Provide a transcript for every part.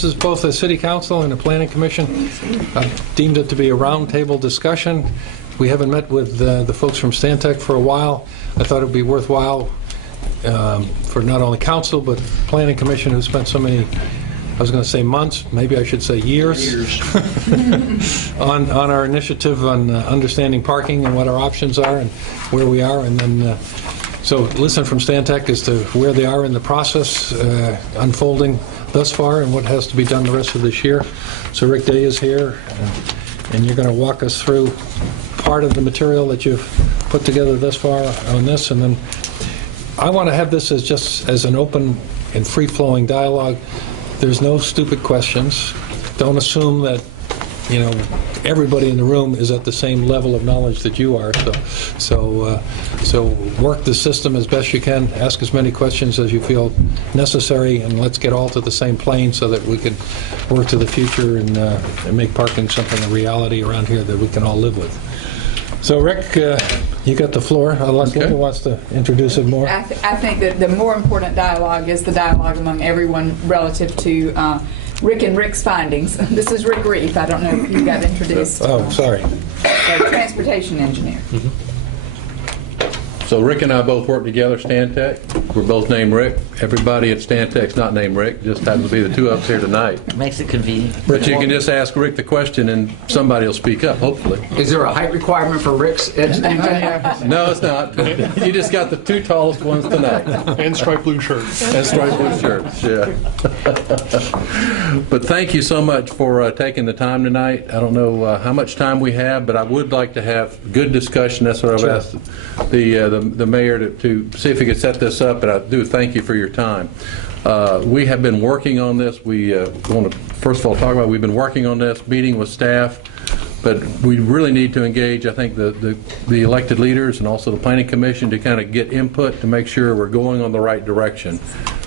This is both the City Council and the Planning Commission. I've deemed it to be a roundtable discussion. We haven't met with the folks from Stantec for a while. I thought it would be worthwhile for not only Council, but Planning Commission, who spent so many, I was going to say months, maybe I should say years, on our initiative on understanding parking and what our options are and where we are. And then, so listen from Stantec as to where they are in the process unfolding thus far and what has to be done the rest of this year. So Rick Day is here, and you're going to walk us through part of the material that you've put together thus far on this. And then I want to have this as just as an open and free-flowing dialogue. There's no stupid questions. Don't assume that, you know, everybody in the room is at the same level of knowledge that you are. So work the system as best you can. Ask as many questions as you feel necessary, and let's get all to the same plane so that we can work to the future and make parking something a reality around here that we can all live with. So, Rick, you got the floor, unless Linda wants to introduce it more. I think that the more important dialogue is the dialogue among everyone relative to Rick and Rick's findings. This is Rick Reef. I don't know if you got introduced. Oh, sorry. Transportation engineer. Mm-hmm. So Rick and I both work together, Stantec. We're both named Rick. Everybody at Stantec's not named Rick. Just happens to be the two of us here tonight. Makes it convenient. But you can just ask Rick the question and somebody will speak up, hopefully. Is there a height requirement for Rick's engineer? No, it's not. You just got the two tallest ones tonight. And striped blue shirts. And striped blue shirts, yeah. But thank you so much for taking the time tonight. I don't know how much time we have, but I would like to have good discussion. That's what I've asked the mayor to see if he could set this up, and I do thank you for your time. We have been working on this. We want to first of all talk about we've been working on this, meeting with staff, but we really need to engage, I think, the elected leaders and also the Planning Commission to kind of get input to make sure we're going on the right direction.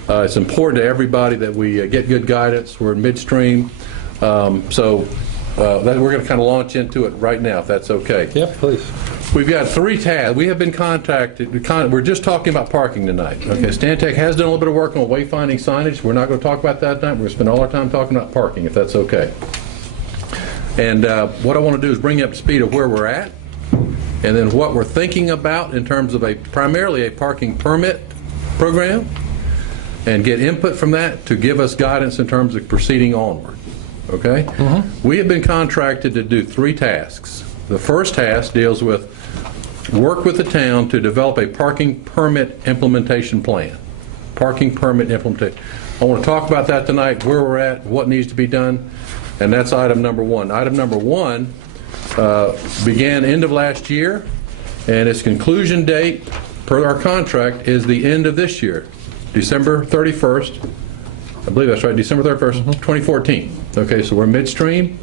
It's important to everybody that we get good guidance. We're in midstream, so we're going to kind of launch into it right now, if that's okay. Yep, please. We've got 3 tasks. We have been contacted. We're just talking about parking tonight. Okay, Stantec has done a little bit of work on wayfinding signage. We're not going to talk about that tonight. We're going to spend all our time talking about parking, if that's okay. And what I want to do is bring you up to speed of where we're at, and then what we're thinking about in terms of primarily a parking permit program, and get input from that to give us guidance in terms of proceeding onward. Okay? Mm-hmm. We have been contracted to do 3 tasks. The first task deals with work with the town to develop a parking permit implementation plan. Parking permit implementation. I want to talk about that tonight, where we're at, what needs to be done, and that's item number 1. Item number 1 began end of last year, and its conclusion date per our contract is the end of this year, December 31st. I believe that's right, December 31st, 2014. Okay, so we're midstream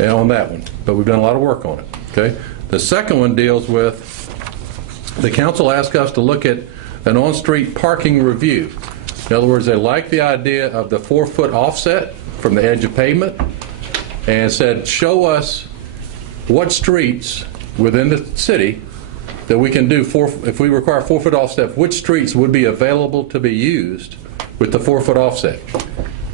on that one, but we've done a lot of work on it. Okay, the second one deals with the council asked us to look at an on-street parking review. In other words, they like the idea of the 4-foot offset from the edge of pavement, and said, show us what streets within the city that we can do if we require 4-foot offset, which streets would be available to be used with the 4-foot offset.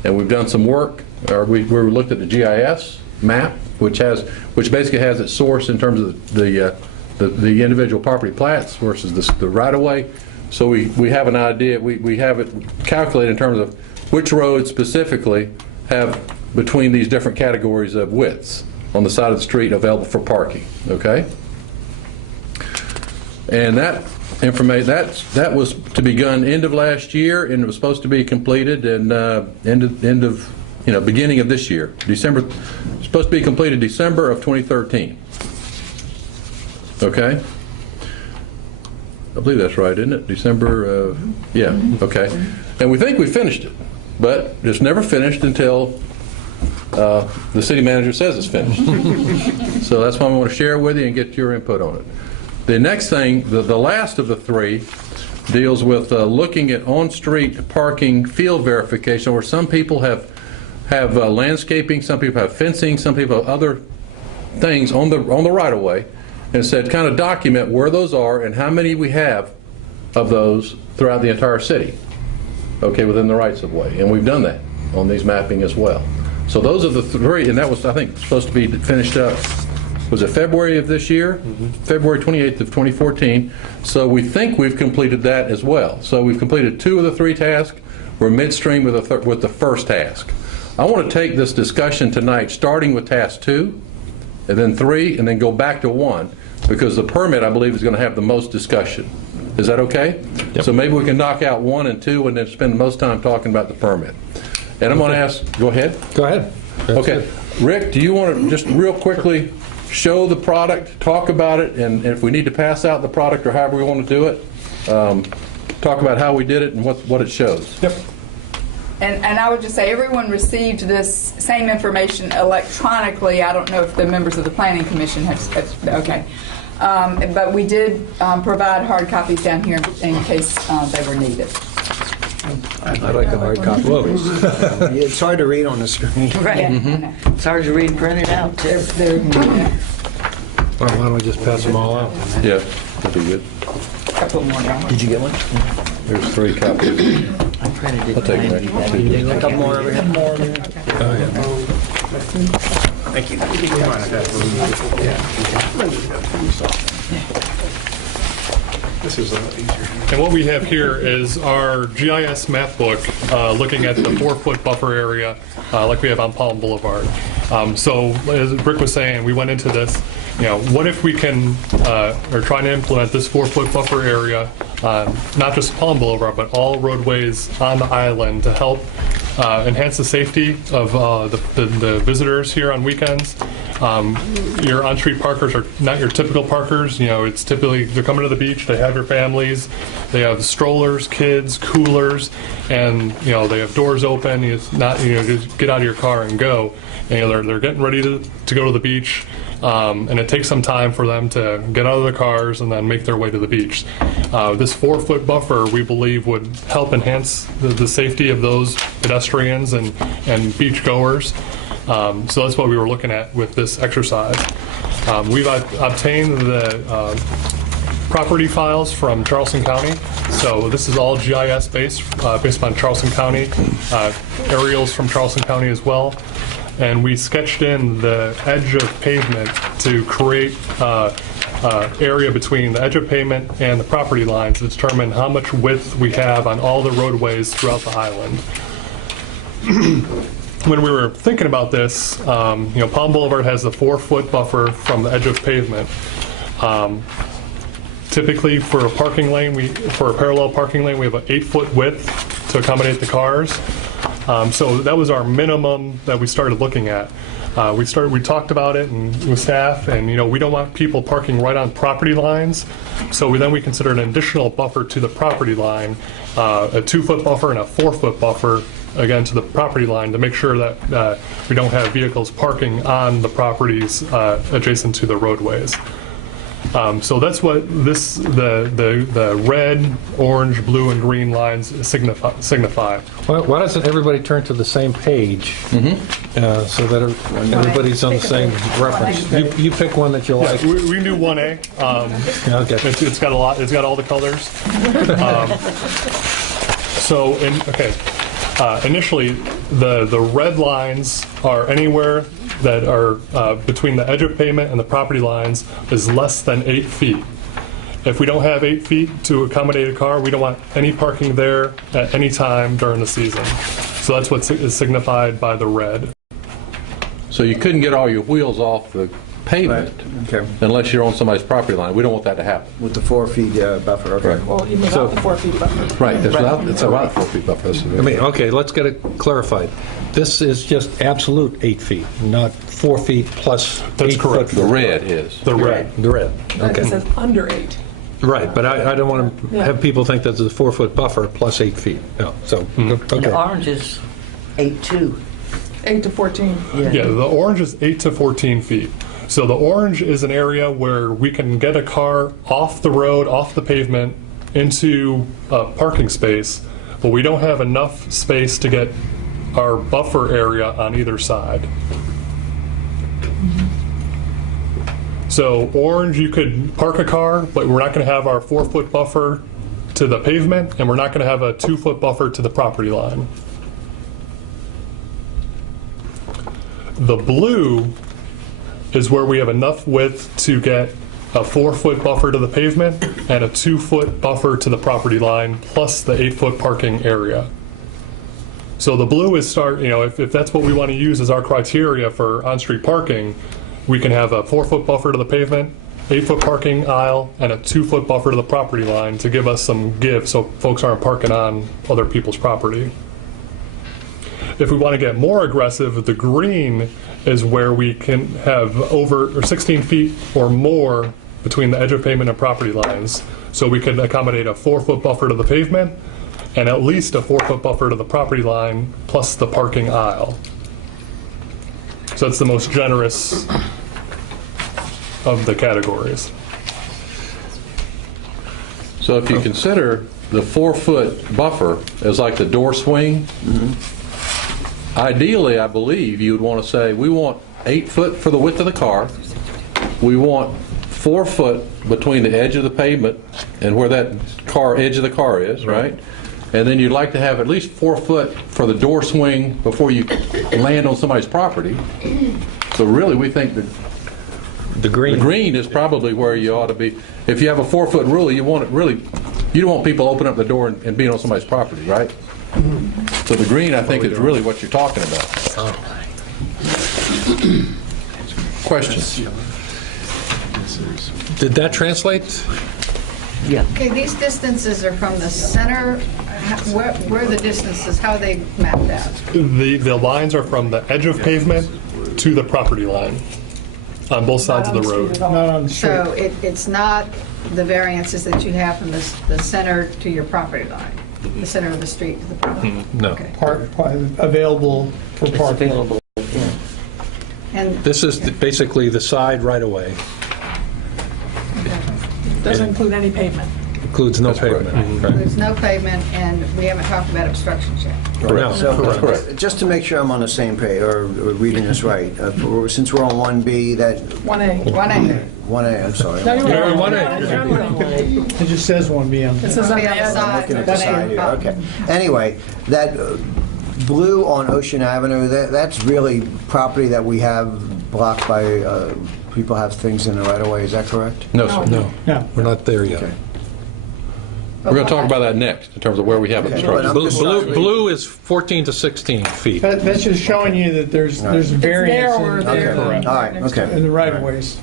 And we've done some work, or we looked at the GIS map, which basically has its source in terms of the individual property plats versus the right-of-way. So we have an idea, we have it calculated in terms of which roads specifically have between these different categories of widths on the side of the street available for parking. Okay? And that information that was to be done end of last year, and it was supposed to be completed in end of beginning of this year. December, supposed to be completed December of 2013. Okay? I believe that's right, isn't it? December, yeah, okay. And we think we finished it, but it's never finished until the city manager says it's finished. So that's why I want to share it with you and get your input on it. The next thing, the last of the 3, deals with looking at on-street parking field verification, where some people have landscaping, some people have fencing, some people have other things on the right-of-way, and said kind of document where those are and how many we have of those throughout the entire city, okay, within the rights of way. And we've done that. on these mapping as well. So those are the three, and that was, I think, supposed to be finished up, was it February of this year? February 28th of 2014. So we think we've completed that as well. So we've completed 2 of the 3 tasks. We're midstream with the first task. I want to take this discussion tonight, starting with task 2, and then 3, and then go back to 1, because the permit, I believe, is going to have the most discussion. Is that okay? Yep. So maybe we can knock out 1 and 2 and then spend most time talking about the permit. And I'm going to ask, go ahead. Go ahead. That's Okay. it. Rick, do you want to just real quickly show the product, talk about it, and if we need to pass out the product or however we want to do it, talk about how we did it and what it shows. Yep. And I would just say everyone received this same information electronically. I don't know if the members of the Planning Commission have okay. But we did provide hard copies down here in case they were needed. I like a hard copy. It's hard to read on the screen. Right. Yeah, I know. It's hard to read printed out, too. Yeah. Well, why don't we just pass them all out? Yeah, that'd be good. I put more down. Did you get one? There's 3 copies. I printed it. I'll take it. A couple more over here. Oh, yeah. Thank you. And what we have here is our GIS map book looking at the 4-foot buffer area like we have on Palm Boulevard. So as Rick was saying, we went into this, what if we can, or trying to implement this 4-foot buffer area, not just Palm Boulevard, but all roadways on the island to help enhance the safety of the visitors here on weekends. Your on-street parkers are not your typical parkers. It's typically they're coming to the beach. They have their families. They have strollers, kids, coolers, and they have doors open. It's not just get out of your car and go. They're getting ready to go to the beach, and it takes some time for them to get out of their cars and then make their way to the beach. This 4-foot buffer, we believe, would help enhance the safety of those pedestrians and beach goers. So that's what we were looking at with this exercise. We've obtained the property files from Charleston County. So this is all GIS based on Charleston County, aerials from Charleston County as well. And we sketched in the edge of pavement to create area between the edge of pavement and the property lines to determine how much width we have on all the roadways throughout the island. When we were thinking about this, Palm Boulevard has a 4-foot buffer from the edge of pavement. Typically, for a parking lane, for a parallel parking lane, we have an 8-foot width to accommodate the cars. So that was our minimum that we started looking at. We talked about it with staff, and we don't want people parking right on property lines. So we considered an additional buffer to the property line, a 2-foot buffer and a 4-foot buffer, again, to the property line to make sure that we don't have vehicles parking on the properties adjacent to the roadways. So that's what the red, orange, blue, and green lines signify. Why doesn't everybody turn to the same page so that everybody's on the same reference? You pick one that you like. We can do 1A. Okay. It's got a lot. It's got all the colors. Initially, the red lines are anywhere that are between the edge of pavement and the property lines is less than 8 feet. If we don't have 8 feet to accommodate a car, we don't want any parking there at any time during the season. So that's what is signified by the red. So you couldn't get all your wheels off the pavement Okay. unless you're on somebody's property line. We don't want that to happen. With the 4 feet buffer. Okay. Right. Well, you mean about the 4 feet buffer. Right. It's about 4 feet buffer. Okay, let's get it clarified. This is just absolute 8 feet, not 4 feet plus That's 8 correct. foot. The red is. The red. The red. It Okay. says under 8. Right, but I don't want to have people think that there's a 4-foot buffer plus 8 feet. No, so, And the okay. orange is 8.2. 8 to 14. Yeah, the orange is 8 to 14 feet. So the orange is an area where we can get a car off the road, off the pavement, into a parking space, but we don't have enough space to get our buffer area on either side. So orange, you could park a car, but we're not going to have our 4-foot buffer to the pavement, and we're not going to have a 2-foot buffer to the property line. The blue is where we have enough width to get a 4-foot buffer to the pavement and a 2-foot buffer to the property line, plus the 8-foot parking area. So the blue is if that's what we want to use as our criteria for on-street parking, we can have a 4-foot buffer to the pavement, 8-foot parking aisle, and a 2-foot buffer to the property line to give us some give so folks aren't parking on other people's property. If we want to get more aggressive, the green is where we can have over 16 feet or more between the edge of pavement and property lines. So we can accommodate a 4-foot buffer to the pavement and at least a 4-foot buffer to the property line plus the parking aisle. So it's the most generous of the categories. So if you consider the 4-foot buffer as like the door swing, ideally, I believe you would want to say, we want 8 foot for the width of the car. We want 4 foot between the edge of the pavement and where that edge of the car is, right? And then you'd like to have at least 4 foot for the door swing before you land on somebody's property. So really, we think that The green. the green is probably where you ought to be. If you have a 4-foot rule, you want it really, you don't want people opening up the door and being on somebody's property, right? So the green, I think, is really what you're talking about. Questions? Did that translate? Yeah. Okay, these distances are from the center, where are the distances, how are they mapped out? The lines are from the edge of pavement to the property line on both sides of the road. Not on the street. So it's not the variances that you have from the center to your property line, the center of the street to the property line? No. Okay. Available for It's parking. available, yeah. And This is basically the side right-of-way. Doesn't include any pavement. Includes no correct. pavement. Right. there's no pavement, and we haven't talked about obstructions yet. No. So, just to make sure I'm on the same page, or reading this right, since we're on 1B, that, 1A. 1A. 1A, I'm sorry. No, you're You're right. on 1A. It just says 1B. It says on Be the on the outside. side. Looking at the side here, okay. Anyway, that blue on Ocean Avenue, that's really property that we have blocked by, people have things in the right-of-way, is that correct? No, sir. No, No. we're not there yet. Okay. We're going to talk about that next, in terms of where we have Okay, obstruction. but I'm- Blue is 14 to 16 feet. That's just showing you that there's variance narrower in- there. Okay, all right, okay. in the right of ways.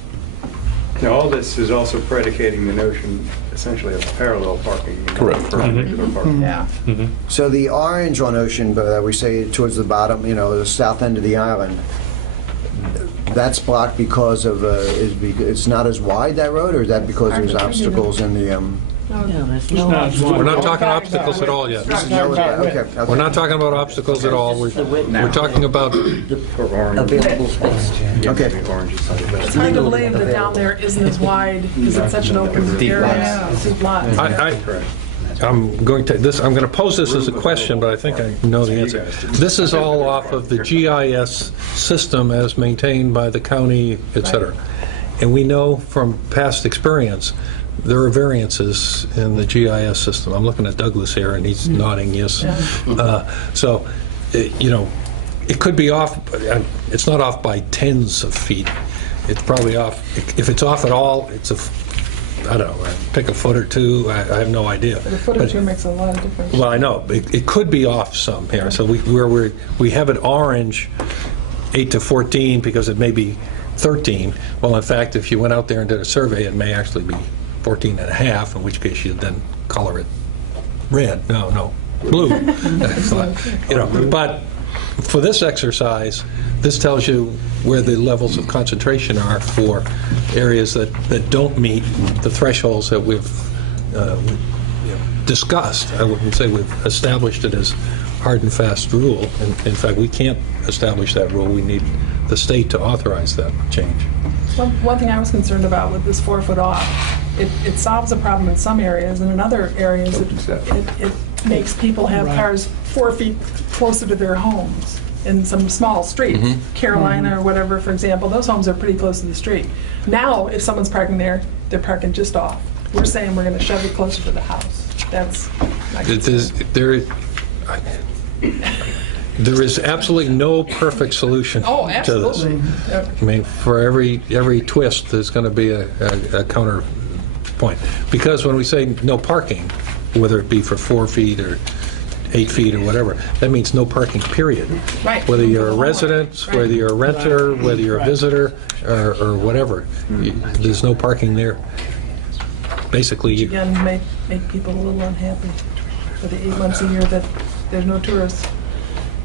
Now, all this is also predicating the notion, essentially, of parallel parking. not Correct. Perpendicular parking. Yeah. So the orange on Ocean, that we say towards the bottom, the south end of the island, that's blocked because of, it's not as wide, that road, or is that because there's obstacles in the, No, there's It's no. not as wide. We're not talking obstacles at all yet. okay. We're not talking about obstacles at all. We're talking about, Or orange. Available space. Okay. The orange is slightly better. It's hard to believe that down there isn't as wide because it's such an open area. Deep lots. I'm going to pose this as a question, but I think I know the answer. This is all off of the GIS system as maintained by the county, et cetera. And we know from past experience, there are variances in the GIS system. I'm looking at Douglas here, and he's nodding yes. So, it could be off, it's not off by tens of feet. It's probably off, if it's off at all, it's I don't know, pick a foot or two, I have no idea. The foot or two makes a lot of difference. Well, I know, it could be off some here. So we have it orange, 8 to 14, because it may be 13. Well, in fact, if you went out there and did a survey, it may actually be 14 and a half, in which case you'd then color it red. No, blue. But for this exercise, this tells you where the levels of concentration are for areas that don't meet the thresholds that we've discussed. I wouldn't say we've established it as hard and fast rule. In fact, we can't establish that rule. We need the state to authorize that change. One thing I was concerned about with this 4 foot off, it solves a problem in some areas, and in other areas, it makes people have cars 4 feet closer to their homes in some small streets. Carolina or whatever, for example, those homes are pretty close to the street. Now, if someone's parking there, they're parking just off. We're saying we're going to shove it closer to the house. That's my concern. There is absolutely no perfect solution Oh, to this. absolutely. I mean, for every twist, there's going to be a counterpoint. Because when we say no parking, whether it be for 4 feet or 8 feet or whatever, that means no parking, period. Right. Whether you're a resident, whether you're a renter, whether you're a visitor, or whatever, there's no parking there. Basically, you... Again, make people a little unhappy for the 8 months a year that there's no tourists.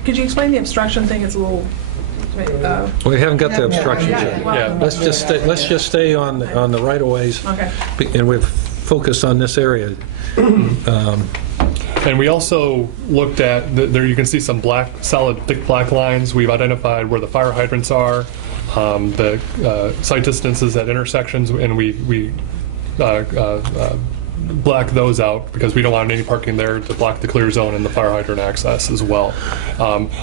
Could you explain the obstruction thing? It's a little... We haven't got the obstructions yet. Yeah. Let's just stay on the right-of-ways. Okay. And we've focused on this area. And we also looked at, there you can see some solid thick black lines. We've identified where the fire hydrants are, the sight distances at intersections, and we black those out because we don't want any parking there to block the clear zone and the fire hydrant access as well.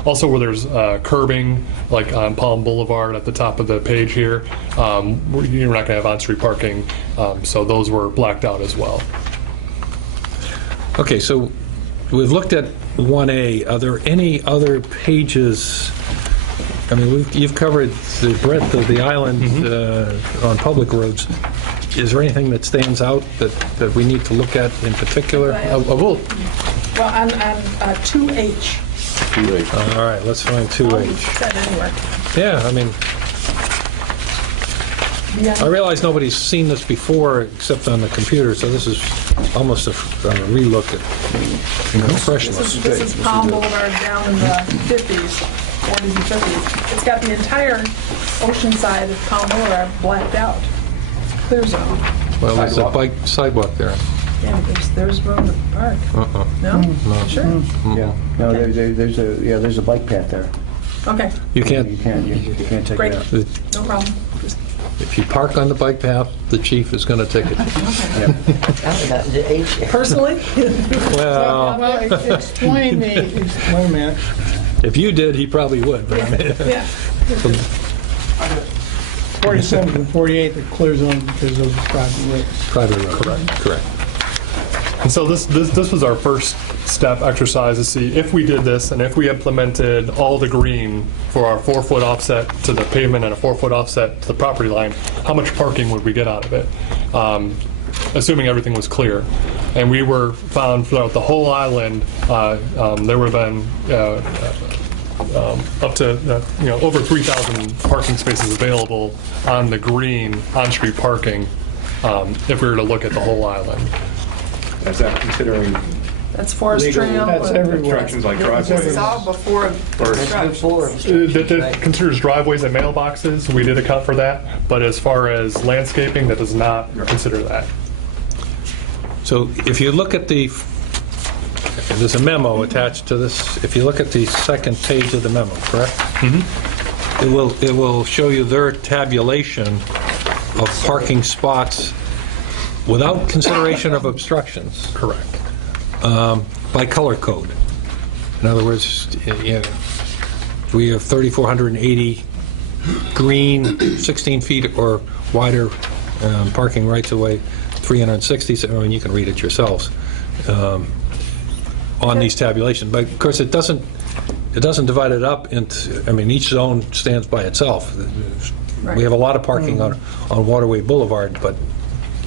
Also where there's curbing, like on Palm Boulevard at the top of the page here, you're not going to have on-street parking, so those were blacked out as well. Okay, so we've looked at 1A. Are there any other pages? I mean, you've covered the breadth of the island on public roads. Is there anything that stands out that we need to look at in particular? Well, on 2H. All right, let's find Is 2H. that anywhere? Yeah, I mean, I realize nobody's seen this before except on the computer, so this is almost a relook at, freshness. This is Palm Boulevard down in the 50s, 40s and 50s. It's got the entire ocean side of Palm Boulevard blacked out. Clear zone. Well, there's a bike sidewalk there. Yeah, but there's room to park. No? Sure. Yeah, no, there's a bike path there. Okay, You can't, You can't take great. it out. No problem. if you park on the bike path, the chief is going to ticket you. The H. Personally? Well, Well, explain the, wait a minute. if you did, he probably would. But I mean, Yeah. 47th and 48th are clear zone because those are private roads. private road. Correct. And so this was our first step exercise to see if we did this and if we implemented all the green for our 4-foot offset to the pavement and a 4-foot offset to the property line, how much parking would we get out of it? Assuming everything was clear. And we were found throughout the whole island, there would have been up to over 3,000 parking spaces available on the green on-street parking if we were to look at the whole island. Is that considering That's Forest legal Trail. That's everywhere. obstructions like That's driveways? It's everywhere. all before construction. That considers driveways and mailboxes. We did account for that, but as far as landscaping, that does not consider that. So if you look at there's a memo attached to this. If you look at the second page of the memo, correct? Mm-hmm. It will show you their tabulation of parking spots without consideration of obstructions. Correct. By color code. In other words, we have 3,480 green, 16 feet or wider parking rights away, 360, I mean, you can read it yourselves, on these tabulations. But of course, it doesn't divide it up into, I mean, each zone stands by itself. We have a lot of parking on Waterway Boulevard, but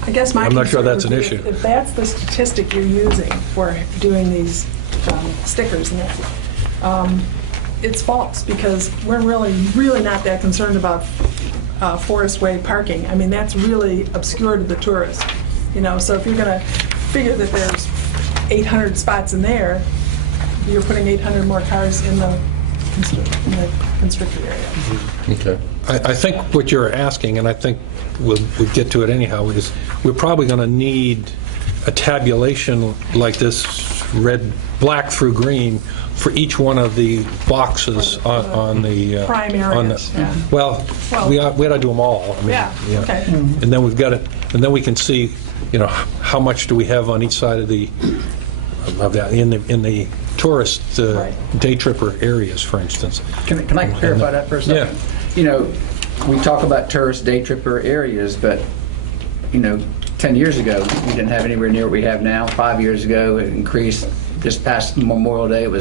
I guess my I'm not sure concern that's would an be issue. If that's the statistic you're using for doing these stickers and that, it's false because we're really not that concerned about Forest Way parking. I mean, that's really obscure to the tourist, so if you're going to figure that there's 800 spots in there, you're putting 800 more cars in the constricted area. okay. I think what you're asking, and I think we'll get to it anyhow, is we're probably going to need a tabulation like this, black through green, for each one of the boxes on the... Prime areas, yeah. Well, we ought to do them all. I mean, Yeah, okay. And then we've got it, and then we can see, how much do we have on each side of that in the tourist day tripper areas, for instance. Can I clarify that for a second? Yeah. We talk about tourist day tripper areas, but 10 years ago, we didn't have anywhere near what we have now. 5 years ago, it increased. This past Memorial Day, we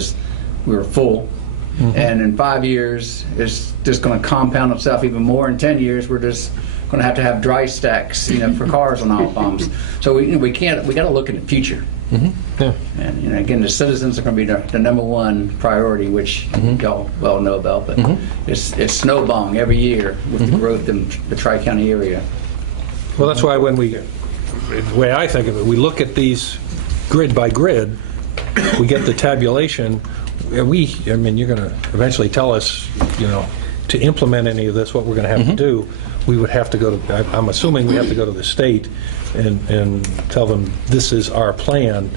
were full. And in 5 years, it's just going to compound itself even more. In 10 years, we're just going to have dry stacks, for cars on oil palms. So we got to look at the future. Yeah. And again, the citizens are going to be the number one priority, which y'all well know about. But it's snowballing every year with the growth in the Tri-County area. Well, that's why when the way I think of it, we look at these grid by grid, we get the tabulation, and I mean, you're going to eventually tell us, to implement any of this, what we're going to have to do. We would have to go to, I'm assuming we have to go to the state and tell them this is our plan.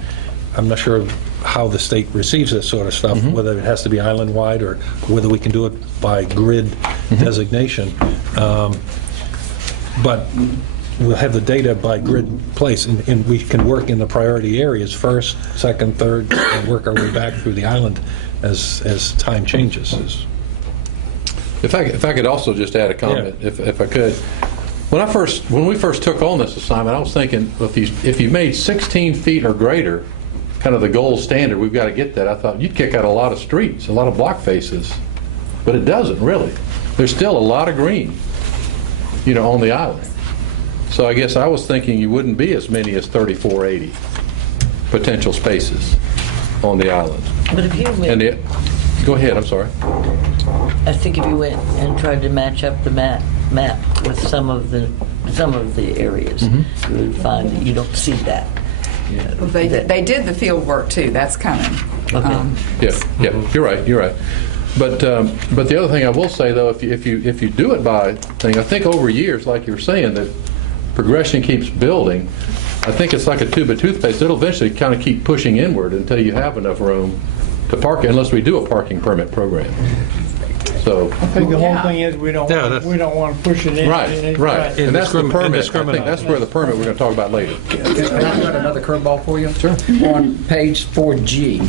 I'm not sure how the state receives this sort of stuff, whether it has to be island-wide or whether we can do it by grid designation. But we'll have the data by grid place, and we can work in the priority areas first, second, third, and work our way back through the island as time changes. If I could also just add a comment, if I could. When we first took on this assignment, I was thinking if you made 16 feet or greater, kind of the gold standard, we've got to get that. I thought you'd kick out a lot of streets, a lot of block faces, but it doesn't really. There's still a lot of green, on the island. So I guess I was thinking you wouldn't be as many as 3480 potential spaces on the island. But if you went, Go ahead, I'm sorry. I think if you went and tried to match up the map with some of the areas, you would find that you don't see that. Well, they did the field work too. That's coming. Okay. Yeah, you're right. But the other thing I will say though, if you do it by thing, I think over years, like you were saying, that progression keeps building. I think it's like a tube of toothpaste. It'll eventually kind of keep pushing inward until you have enough room to park, unless we do a parking permit program. So. I think the whole thing is we don't want to push it in. Right. And that's the permit. I think that's where the permit we're going to talk about later. I've got another curveball for you. Sure. On page 4G,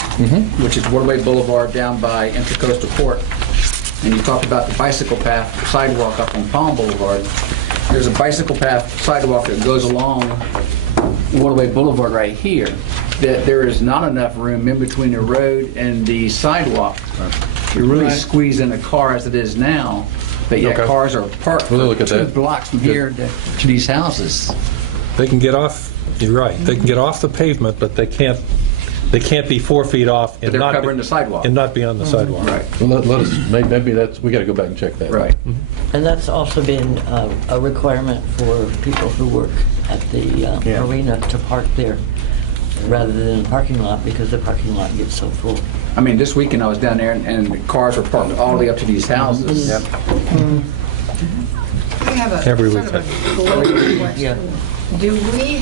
which is Waterway Boulevard down by Intercoastal Port, and you talked about the bicycle path sidewalk up on Palm Boulevard. There's a bicycle path sidewalk that goes along Waterway Boulevard right here. That there is not enough room in between the road and the sidewalk to really squeeze in a car as it is now. But yet cars are parked We'll look at 2 that. blocks from here to these houses. They can get off, you're right, they can get off the pavement, but they can't be 4 feet off and they're not covering the sidewalk. and not be on the sidewalk. Right. Well, let us, maybe we got to go back and check that. Right. And that's also been a requirement for people who work at the marina to park there rather than the parking lot, because the parking lot gets so full. I mean, this weekend I was down there and the cars were parked all the way up to these houses. I have a Every sort of a global question. Do we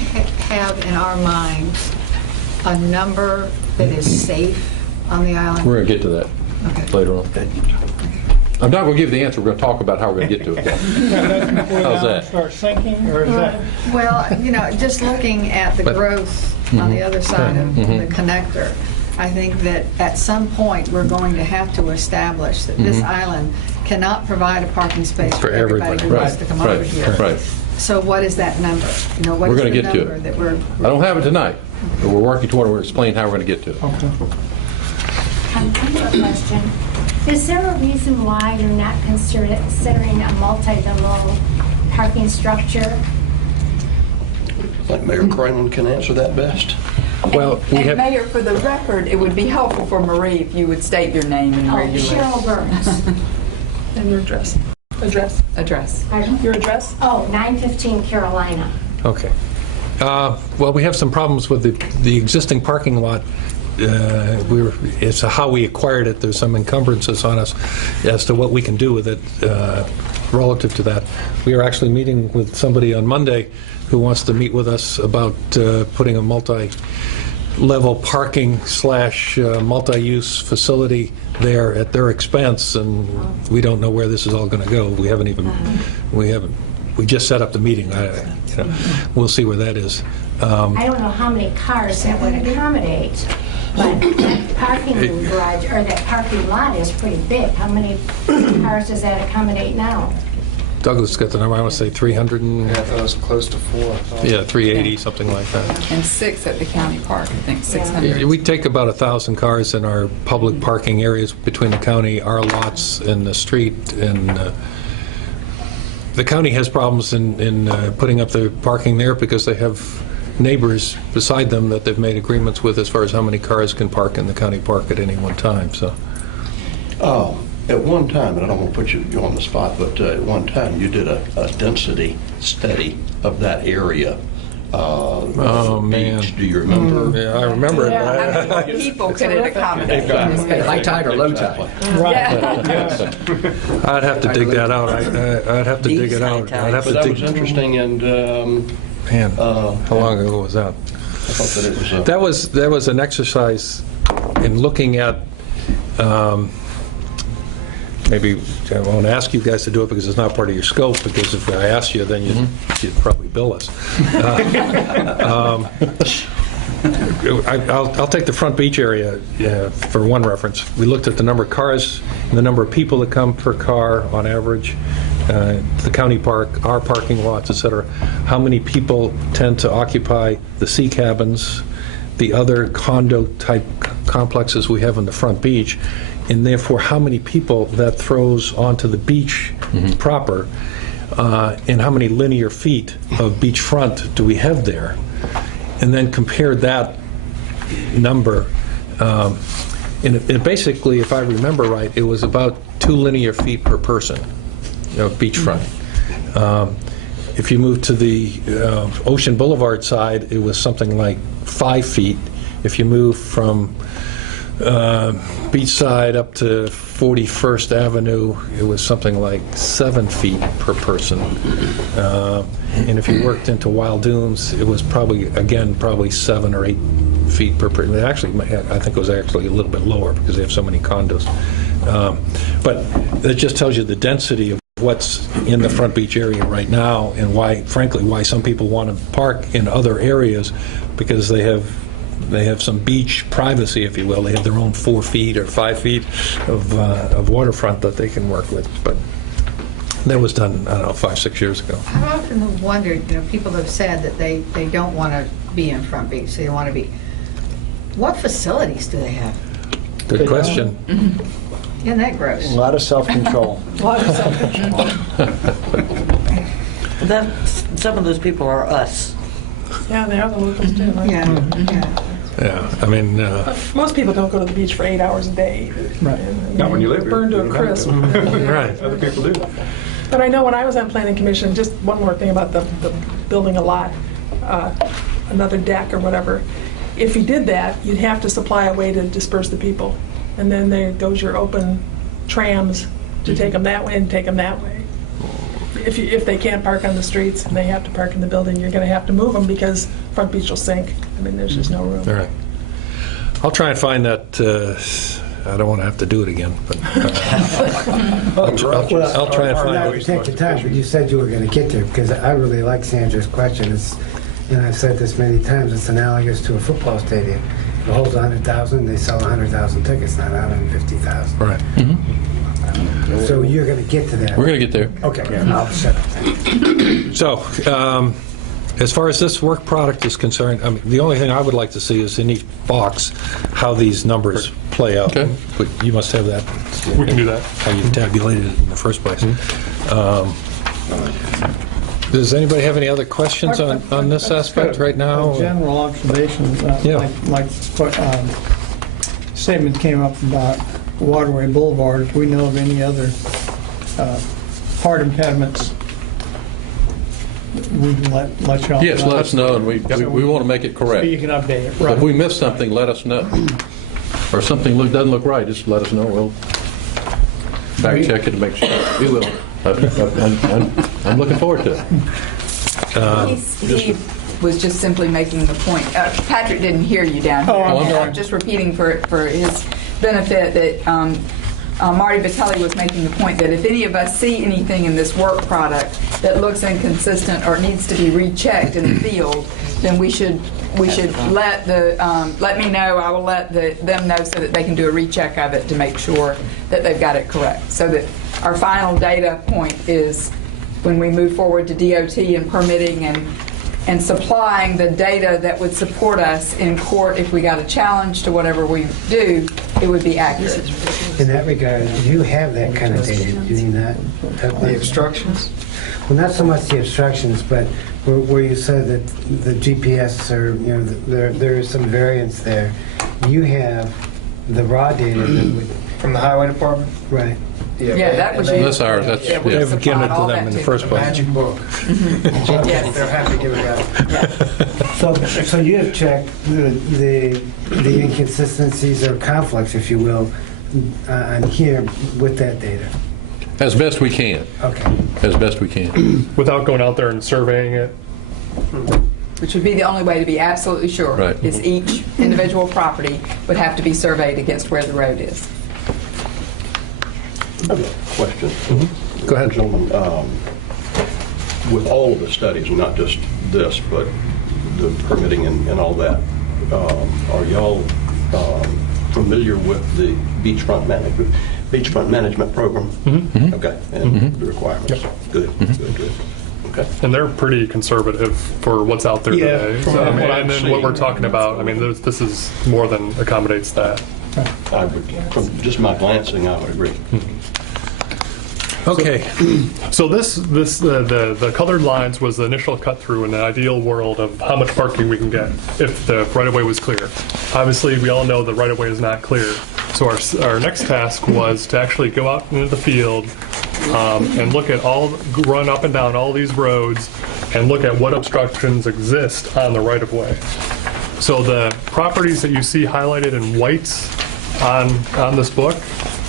have in our minds a number that is safe on the island? We're going to get to that later on. I'm not going to give the answer. We're going to talk about how we're going to get to it. How's that? Start sinking, or is that? Well, just looking at the growth on the other side of the connector, I think that at some point we're going to have to establish that this island cannot provide a parking space for everybody who wants to come over here. Right. So what is that number? What We're is gonna the get to number it. that we're? I don't have it tonight, but we're working toward it. We're explaining how we're going to get to it. I have a question. Is there a reason why you're not considering a multi-level parking structure? I think Mayor Craneman can answer that best. Well, And Mayor, for the record, it would be helpful for Marie if you would state your name and where you live. Cheryl Burns. And your address. Address. Pardon? Your address? Oh, 915 Carolina. Okay. Well, we have some problems with the existing parking lot. It's how we acquired it. There's some encumbrances on us as to what we can do with it relative to that. We are actually meeting with somebody on Monday who wants to meet with us about putting a multi-level parking / multi-use facility there at their expense, and we don't know where this is all going to go. We just set up the meeting. We'll see where that is. I don't know how many cars that would accommodate, but that parking garage, or that parking lot is pretty big. How many cars does that accommodate now? Douglas got the number, I want to say 300 and, I thought it was close to 4. yeah, 380, something like that. And 6 at the county park, I think, 600. We take about 1,000 cars in our public parking areas between the county, our lots, and the street, and the county has problems in putting up the parking there because they have neighbors beside them that they've made agreements with as far as how many cars can park in the county park at any one time, so. Oh, at one time, and I don't want to put you on the spot, but at one time you did a density study of that area. Oh, man. Beach. Do you remember? Yeah, I remember it. How many people could it accommodate? in this case? High tide or low tide? Yeah. I'd have to dig that out. I'd have to dig it out. I'd have But to that dig. was interesting, and Man, how long ago was that? I thought that it was That was an exercise in looking at, maybe I won't ask you guys to do it because it's not part of your scope, because if I asked you, then you'd probably bill us. I'll take the Front Beach area for one reference. We looked at the number of cars and the number of people that come per car on average, the county park, our parking lots, et cetera. How many people tend to occupy the sea cabins, the other condo-type complexes we have in the Front Beach, and therefore how many people that throws onto the beach proper, and how many linear feet of beachfront do we have there, and then compare that number. And it basically, if I remember right, it was about 2 linear feet per person, beachfront. If you move to the Ocean Boulevard side, it was something like 5 feet. If you move from Beachside up to 41st Avenue, it was something like 7 feet per person. And if you worked into Wild Dunes, it was probably 7 or 8 feet per person. Actually, I think it was actually a little bit lower because they have so many condos. But that just tells you the density of what's in the Front Beach area right now, and why, frankly, why some people want to park in other areas, because they have some beach privacy, if you will. They have their own 4 feet or 5 feet of waterfront that they can work with. But that was done, I don't know, 5-6 years ago. I've often wondered, people have said that they don't want to be in Front Beach, they want to be. What facilities do they have? Good question. Isn't that gross? A lot of self-control. Some of those people are us. Yeah, they are the locals too. Right? Yeah. Yeah, I mean, Most people don't go to the beach for 8 hours a day. Right. Not when you live here. Burned to a You don't have crisp. to. right. Other people do. But I know when I was on planning commission, just one more thing about the building a lot, another deck or whatever. If you did that, you'd have to supply a way to disperse the people. And then there goes your open trams to take them that way and take them that way. If they can't park on the streets and they have to park in the building, you're going to have to move them because Front Beach will sink. I mean, there's just no room. All right. I'll try and find that. I don't want to have to do it again, but I'll try and find Now it. we take the time, but you said you were going to get there, because I really like Sandra's question. It's, I've said this many times, it's analogous to a football stadium. It holds 100,000, they sell 100,000 tickets, not 150,000. Right. So you're going to get to that. We're going to get there. Okay, I'll shut up. So, as far as this work product is concerned, I mean, the only thing I would like to see is in each box how these numbers play out. Okay. But you must have that. We can do that. How you tabulated it in the first place. Does anybody have any other questions on this aspect right now? A general observation, Yeah. like statement came up about Waterway Boulevard. If we know of any other hard impediments, we can let y'all know. Yes, let us know, and we want to make it So correct. you can update it, If right. we miss something, let us know. Or something doesn't look right, just let us know. We'll fact check it to make sure. We will. I'm looking forward to it. He was just simply making the point. Patrick didn't hear you down here. I'm And sorry. I'm just repeating for his benefit that Marty Vitale was making the point that if any of us see anything in this work product that looks inconsistent or needs to be rechecked in the field, then we should let me know. I will let them know so that they can do a recheck of it to make sure that they've got it correct. So that our final data point is when we move forward to DOT and permitting and supplying the data that would support us in court if we got a challenge to whatever we do, it would be accurate. In that regard, you have that kind of data, do you not? The obstructions? Well, not so much the obstructions, but where you said that the GPS or, you know, there is some variance there. You have the raw data that would... From the highway department? Right. Yeah, that was That's ours, that's, Yeah, we yeah. They've given it to all them that in the too. first place. Magic book. Yes. They're happy to give it out. So you have checked the inconsistencies or conflicts, if you will, on here with that data? As best we can, Okay. as best we can. Without going out there and surveying it. Which would be the only way to be absolutely sure. Right. Is each individual property would have to be surveyed against where the road is. I have a question. Go ahead. Gentlemen, with all of the studies, not just this, but the permitting and all that, are y'all familiar with the beachfront management program? Mm-hmm. Okay, and the requirements? Good. Okay. And they're pretty conservative for what's out there Yeah, today. from So, I what mean, I've and then seen. what we're talking about, I mean, this is more than accommodates that. I would, from just my glancing, I would agree. Okay. So the colored lines was the initial cut through in the ideal world of how much parking we can get if the right-of-way was clear. Obviously, we all know the right-of-way is not clear. So our next task was to actually go out into the field and look at run up and down all these roads and look at what obstructions exist on the right-of-way. So the properties that you see highlighted in white on this book.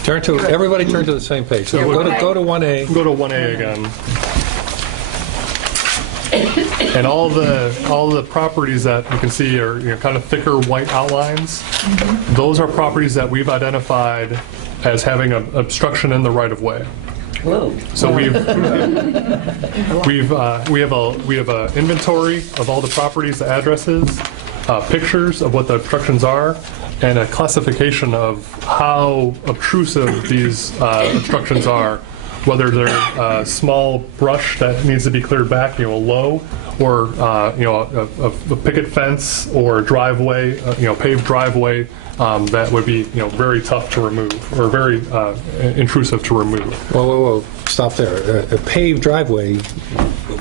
Everybody turn to the same page. So go to 1A. Go to 1A again. And all the properties that you can see are, you know, kind of thicker white outlines. Those are properties that we've identified as having an obstruction in the right of way. Whoa. So we have a inventory of all the properties, the addresses, pictures of what the obstructions are, and a classification of how obtrusive these obstructions are, whether they're small brush that needs to be cleared back, you know, low, or a picket fence or a driveway, paved driveway that would be, very tough to remove or very intrusive to remove. Whoa. Stop there. A paved driveway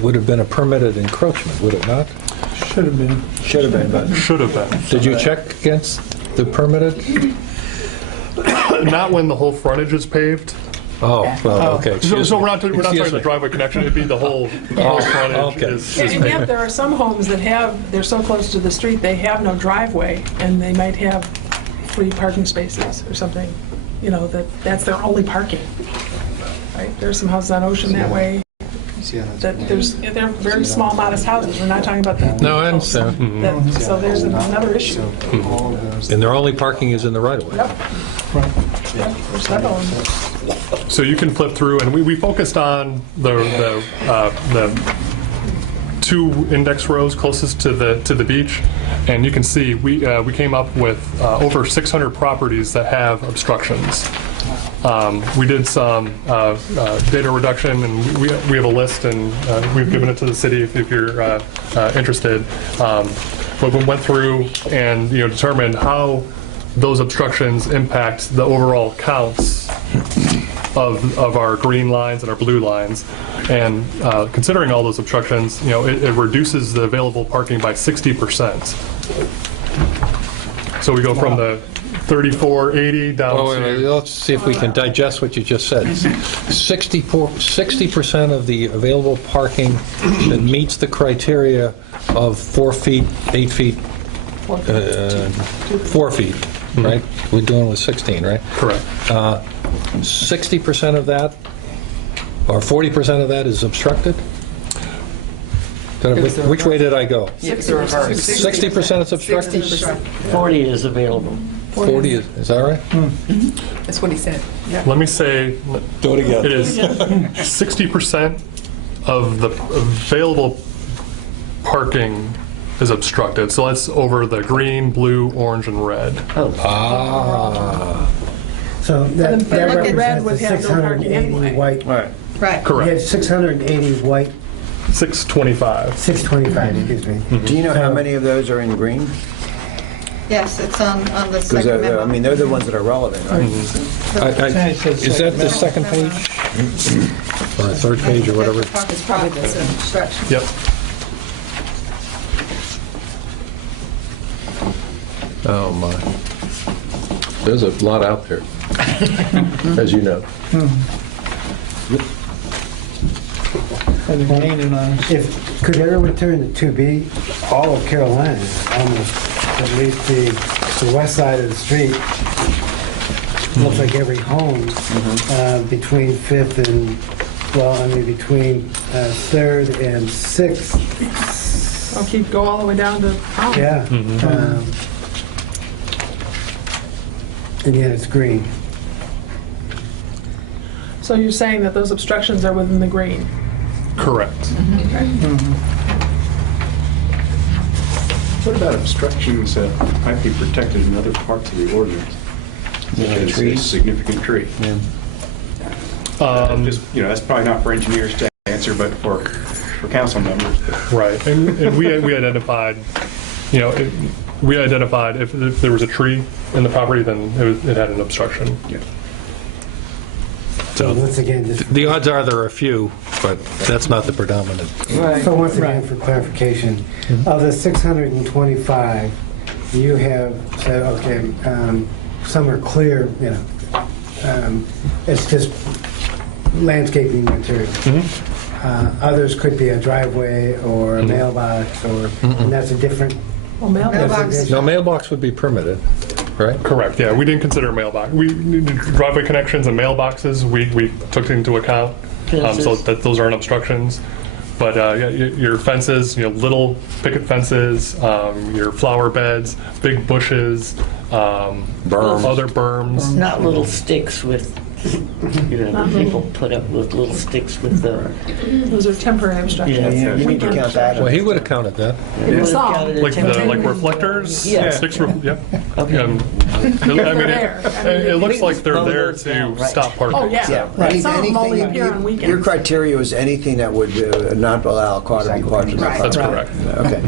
would have been a permitted encroachment, would it not? Should have been. Should have been, but... Should have been. Did you check against the permitted? Not when the whole frontage is paved. Oh, well, okay. So we're not talking Excuse the me. driveway connection. It'd be the whole frontage okay. is And paved. yet, there are some homes that they're so close to the street, they have no driveway, and they might have free parking spaces or something, that's their only parking. Right? There's some houses on Ocean that way, they're very small, modest houses. We're not talking about that. No, I understand. So there's another issue. And their only parking is in the right-of-way. Yep, there's several of them. So you can flip through, and we focused on the two index rows closest to the beach, and you can see we came up with over 600 properties that have obstructions. We did some data reduction, and we have a list, and we've given it to the city if you're interested. But we went through and determined how those obstructions impact the overall counts of our green lines and our blue lines. And considering all those obstructions, it reduces the available parking by 60%. So we go from the 3480 down to... Let's see if we can digest what you just said. 60% of the available parking that meets the criteria of 4 feet, 8 feet, 4 feet, right? We're doing with 16, right? Correct. 60% of that, or 40% of that is obstructed? Which way did I go? 60% is obstructed? 40 is available. 40 is that right? That's what he said. Let me say, Do it again. it is 60% of the available parking is obstructed. So that's over the green, blue, orange, and red. So that Look at red represents would the have no parking 680 anyway. white Right. You Correct. had 680 white, 625. 625, excuse me. Do you know how many of those are in green? Yes, it's on the Because, second memo. I mean, they're the ones that are relevant, right? Is that the second page? Or the third page, or whatever? It's probably this obstruction. Yep. Oh, my. There's a lot out there, as you know. And the green and on. If, could everyone turn to 2B, all of Carolina, almost, at least the west side of the street, looks like every home between 5th and, well, I mean, between 3rd and 6th. I'll go all the way down to Palm. Yeah. And yet it's green. So you're saying that those obstructions are within the green? Correct. What about obstructions that might be protected in other parts of the ordinance? Such as a significant tree. Just, that's probably not for engineers to answer, but for council members. Right, and we identified, we identified if there was a tree in the property, then it had an obstruction. Yeah. So once again, just, The odds are there are a few, but that's not the predominant. so once again, for clarification, of the 625, you have said, okay, some are clear, it's just landscaping material. Others could be a driveway or a mailbox, or and that's a different. Well, mailbox. No, mailbox would be permitted, right? Correct, yeah, we didn't consider mailbox. Driveway connections and mailboxes, we took into account, so that those aren't obstructions. But your fences, little picket fences, your flower beds, big bushes, Berms. other berms. Not little sticks with, people put up with little sticks with the. Those are temporary obstructions. Yeah. You need to count that. Well, he would have counted that. It would have Solid. counted as Like temporary. reflectors? Yeah. Sticks, yeah. Okay. I mean, it looks like they're Mow there those to down, right. stop parking. Oh, yeah. Yeah. Right. Some of them only Anything- appear on weekends. Your criteria was anything that would not allow a car to be parked in the Right. That's property. correct. Okay.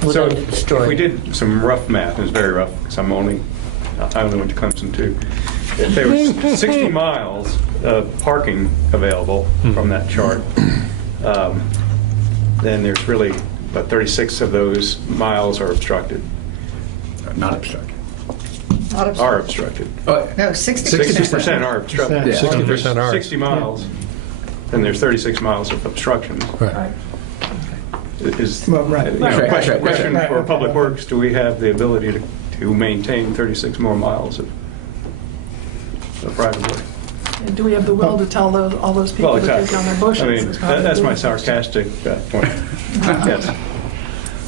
So Without if destroying. we did some rough math, and it's very rough, because I only went to Clemson too. If there was 60 miles of parking available from that chart, then there's really, about 36 of those miles are obstructed, Not obstructed. are obstructed. No, 60%. 60% are obstructed. Yeah. 60% are. 60 miles, then there's 36 miles of obstructions. Right. Is, Well, right. question Right. for Public Works, do we have the ability to maintain 36 more miles of private way? And do we have the will to tell all those people Well, to take exactly. down their bushes? I mean, It's probably that's my business. sarcastic point. Yes.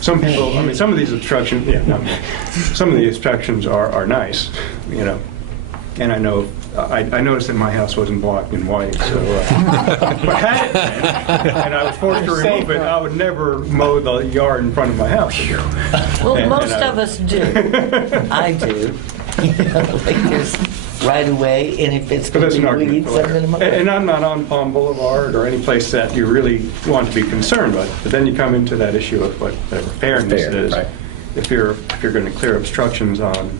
Some people, I mean, some of these obstructions, some of the obstructions are nice, and I know, I noticed that my house wasn't blocked in white, so, but had it been, and I was forced to remove it, I would never mow the yard in front of my house. Well, And- most and I- of us do. I do. Like there's right away, and if it's But going that's to an be argument weeds, for I'm going to later. mow it. And I'm not on Palm Boulevard or any place that you really want to be concerned with. But then you come into that issue of what fairness Fair, is. right. If you're going to clear obstructions on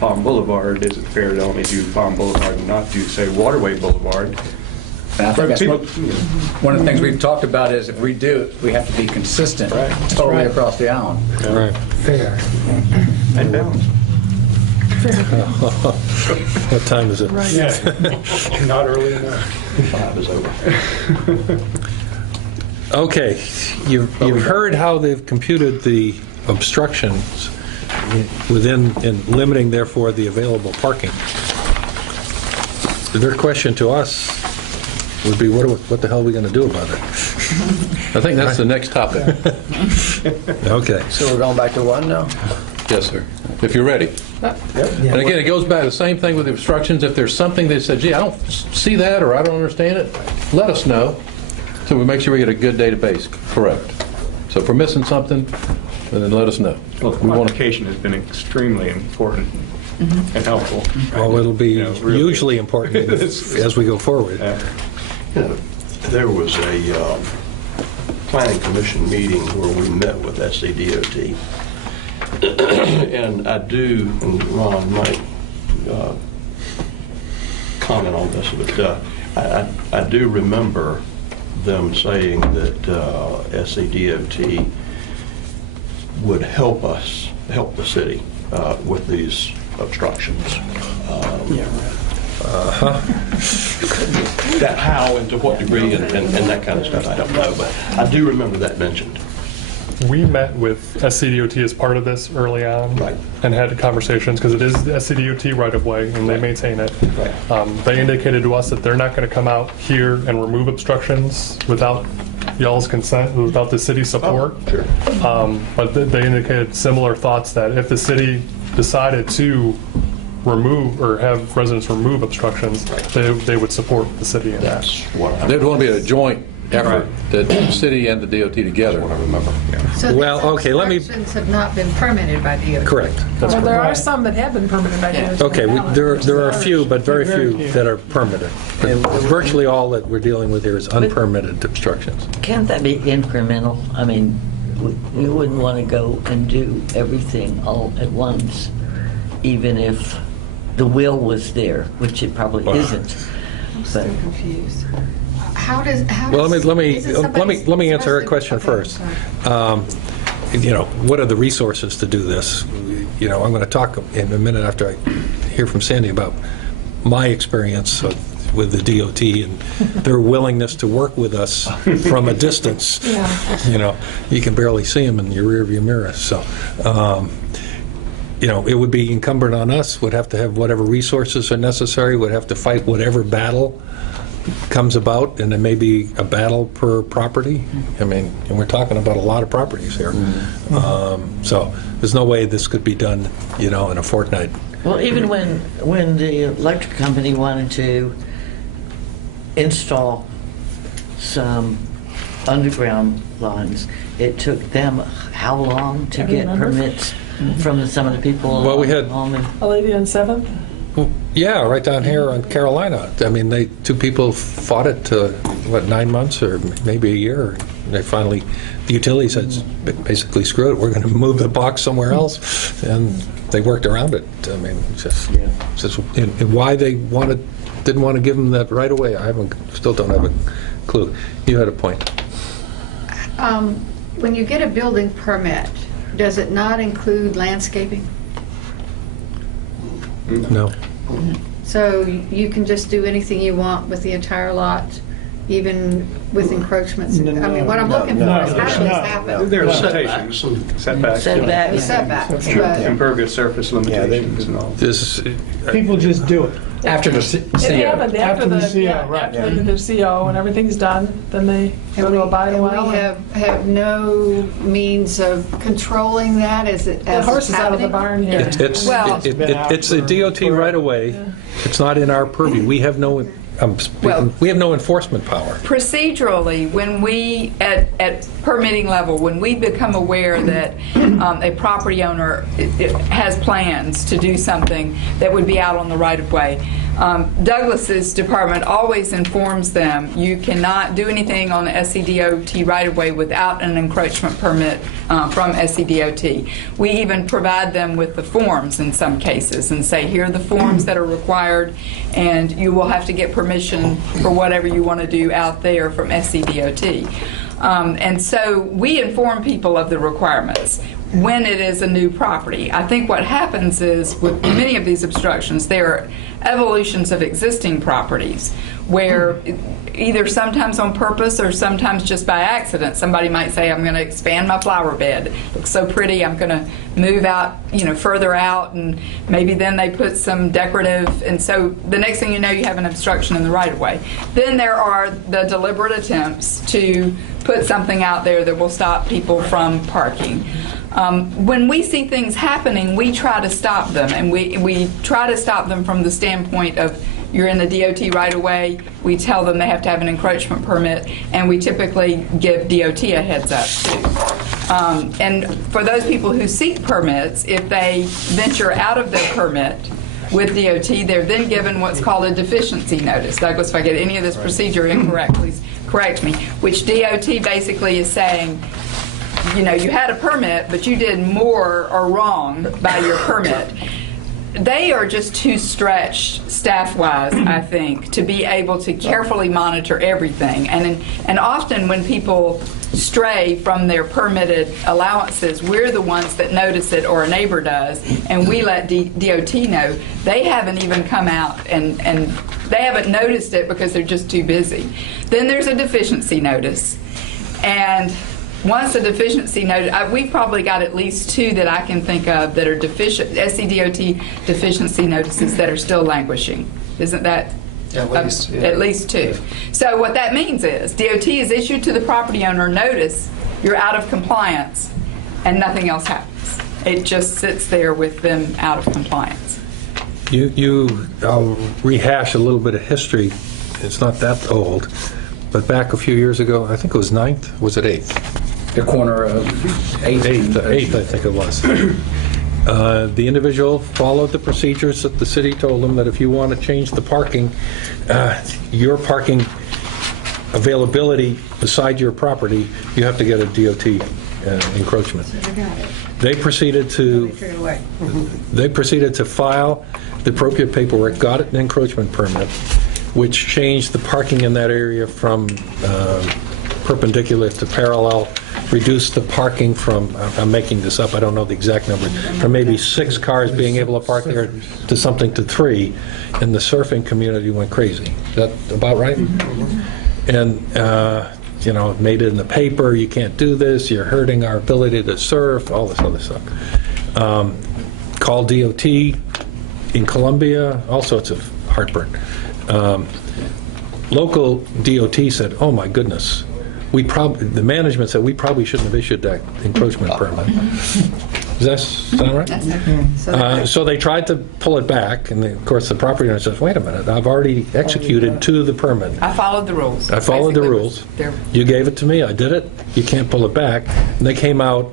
Palm Boulevard, is it fair to only do Palm Boulevard and not do, say, Waterway Boulevard? And I think that's People- one of the things we've talked about is if we do, we have to be consistent Right. totally across the island. Right. fair. And balance. What time is it? Not early enough. 5 is over. Okay, you've heard how they've computed the obstructions within, and limiting therefore the available parking. Their question to us would be, what the hell are we going to do about it? I think that's the next topic. Okay. So we're going back to 1 now? Yes, sir. If you're ready. And again, it goes back to the same thing with the obstructions. If there's something that said, gee, I don't see that or I don't understand it, let us know so we make sure we get a good database correct. So if we're missing something, then let us know. Well, the We want to. quantification has been extremely important and helpful. Well, it'll be Really. hugely important as we go forward. Yeah. there was a planning commission meeting where we met with SCDOT. And I do, and Ron might comment on this, but I do remember them saying that SCDOT would help the city with these obstructions. That how and to what degree and that kind of stuff, I don't know, but I do remember that mentioned. We met with SCDOT as part of this early on, Right. and had conversations, because it is the SCDOT right-of-way, and they maintain it. Right. They indicated to us that they're not going to come out here and remove obstructions without y'all's consent, without the city's support. Oh, sure. But they indicated similar thoughts, that if the city decided to remove or have residents remove obstructions, they would support the city in that. That's what I There'd want to be a joint effort, the city and the DOT together. what I remember. So Well, these okay, let me- obstructions have not been permitted by DOT. Correct. Well, there are some that have been permitted by DOT. Okay, there are a few, but very few that are permitted. Virtually all that we're dealing with here is unpermitted obstructions. Can't that be incremental? I mean, we wouldn't want to go and do everything all at once, even if the will was there, which it probably isn't. I'm still confused. How does, Well, let me is it somebody's- let me answer her question Okay, first. sorry. You know, what are the resources to do this? You know, I'm going to talk in a minute after I hear from Sandy about my experience with the DOT and their willingness to work with us from a distance. You know, you can barely see them in your rearview mirror. So, you know, it would be incumbent on us, would have to have whatever resources are necessary, would have to fight whatever battle comes about, and there may be a battle per property. I mean, and we're talking about a lot of properties here. So there's no way this could be done, you know, in a fortnight. Well, even when the electric company wanted to install some underground lines, it took them how long to get permits from some of the people? Well, we had- A lady on 7th? Yeah, right down here on Carolina. I mean, two people fought it to, 9 months or maybe a year. They finally, the utility said, basically, screw it, we're going to move the box somewhere else. And they worked around it. I mean, and why they didn't want to give them that right away, still don't have a clue. You had a point. When you get a building permit, does it not include landscaping? No. So you can just do anything you want with the entire lot, even with encroachments? I mean, what I'm looking for is how does this happen? There are limitations, some setbacks. The setbacks, but Impervious surface limitations and all. People just do it. After the It happened after the CO, right. after they get their CO and everything's done, then they go to a by and well. we have no means of controlling that as The it's horse is out of the happening? barn here. Well- It's a DOT right away. It's not in our purview. We have no, we have no enforcement power. Procedurally, when we, at permitting level, when we become aware that a property owner has plans to do something that would be out on the right-of-way, Douglas's department always informs them, you cannot do anything on the SCDOT right-of-way without an encroachment permit from SCDOT. We even provide them with the forms in some cases and say, here are the forms that are required, and you will have to get permission for whatever you want to do out there from SCDOT. And so we inform people of the requirements when it is a new property. I think what happens is with many of these obstructions, there are evolutions of existing properties where either sometimes on purpose or sometimes just by accident, somebody might say, I'm going to expand my flower bed. It looks so pretty, I'm going to move out, further out, and maybe then they put some decorative, and so the next thing you know, you have an obstruction in the right-of-way. Then there are the deliberate attempts to put something out there that will stop people from parking. When we see things happening, we try to stop them, and we try to stop them from the standpoint of, you're in the DOT right away, we tell them they have to have an encroachment permit, and we typically give DOT a heads up too. And for those people who seek permits, if they venture out of their permit with DOT, they're then given what's called a deficiency notice. Douglas, if I get any of this procedure incorrect, please correct me, which DOT basically is saying, you know, you had a permit, but you did more or wrong by your permit. They are just too stretched staff-wise, I think, to be able to carefully monitor everything. And often when people stray from their permitted allowances, we're the ones that notice it, or a neighbor does, and we let DOT know. They haven't even come out and they haven't noticed it because they're just too busy. Then there's a deficiency notice. And once a deficiency notice, we've probably got at least 2 that I can think of that are SCDOT deficiency notices that are still languishing. Isn't that? At least, yeah. At least 2. So what that means is DOT has issued to the property owner notice you're out of compliance, and nothing else happens. It just sits there with them out of compliance. I'll rehash a little bit of history. It's not that old, but back a few years ago, I think it was 9th, was it 8th? The corner of 8th, I think it was. The individual followed the procedures that the city told him that if you want to change the parking, your parking availability beside your property, you have to get a DOT encroachment. They proceeded to file the appropriate paperwork, got an encroachment permit, which changed the parking in that area from perpendicular to parallel, reduced the parking from, I'm making this up, I don't know the exact number, from maybe 6 cars being able to park there to something to 3, and the surfing community went crazy. Is that about right? And, you know, it made it in the paper, you can't do this, you're hurting our ability to surf, all this other stuff. Called DOT in Columbia, all sorts of heartburn. Local DOT said, oh my goodness, the management said we probably shouldn't have issued that encroachment permit. Does that sound right? That's okay. So they tried to pull it back, and of course the property owner says, wait a minute, I've already executed to the permit. I followed the rules. I followed the rules. You gave it to me, I did it, you can't pull it back. And they came out,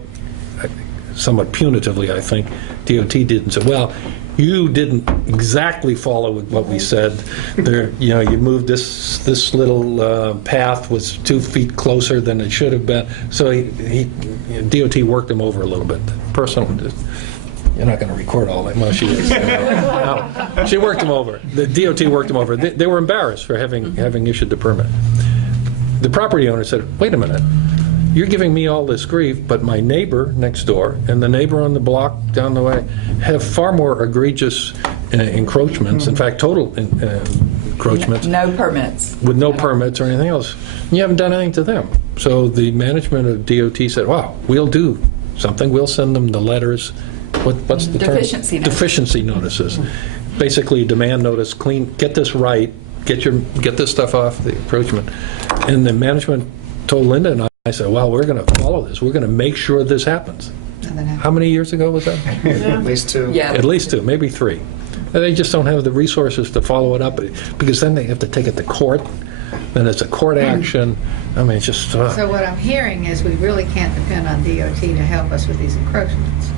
somewhat punitively, I think, DOT did, and said, well, you didn't exactly follow what we said. There, you know, you moved this little path was 2 feet closer than it should have been. So DOT worked him over a little bit. You're not going to record all that. Well, she is. No, she worked him over. The DOT worked him over. They were embarrassed for having issued the permit. The property owner said, wait a minute. You're giving me all this grief, but my neighbor next door and the neighbor on the block down the way have far more egregious encroachments, in fact, total encroachments. No permits. With no permits or anything else. And you haven't done anything to them. So the management of DOT said, wow, we'll do something. We'll send them the letters. What's the term? Deficiency notice. Deficiency notices. Basically, demand notice, get this right, get this stuff off the encroachment. And the management told Linda and I said, well, we're going to follow this. We're going to make sure this happens. How many years ago was that? At least 2. Yeah. At least 2, maybe 3. And they just don't have the resources to follow it up, because then they have to take it to court. Then it's a court action. I mean, it's just... So what I'm hearing is we really can't depend on DOT to help us with these encroachments.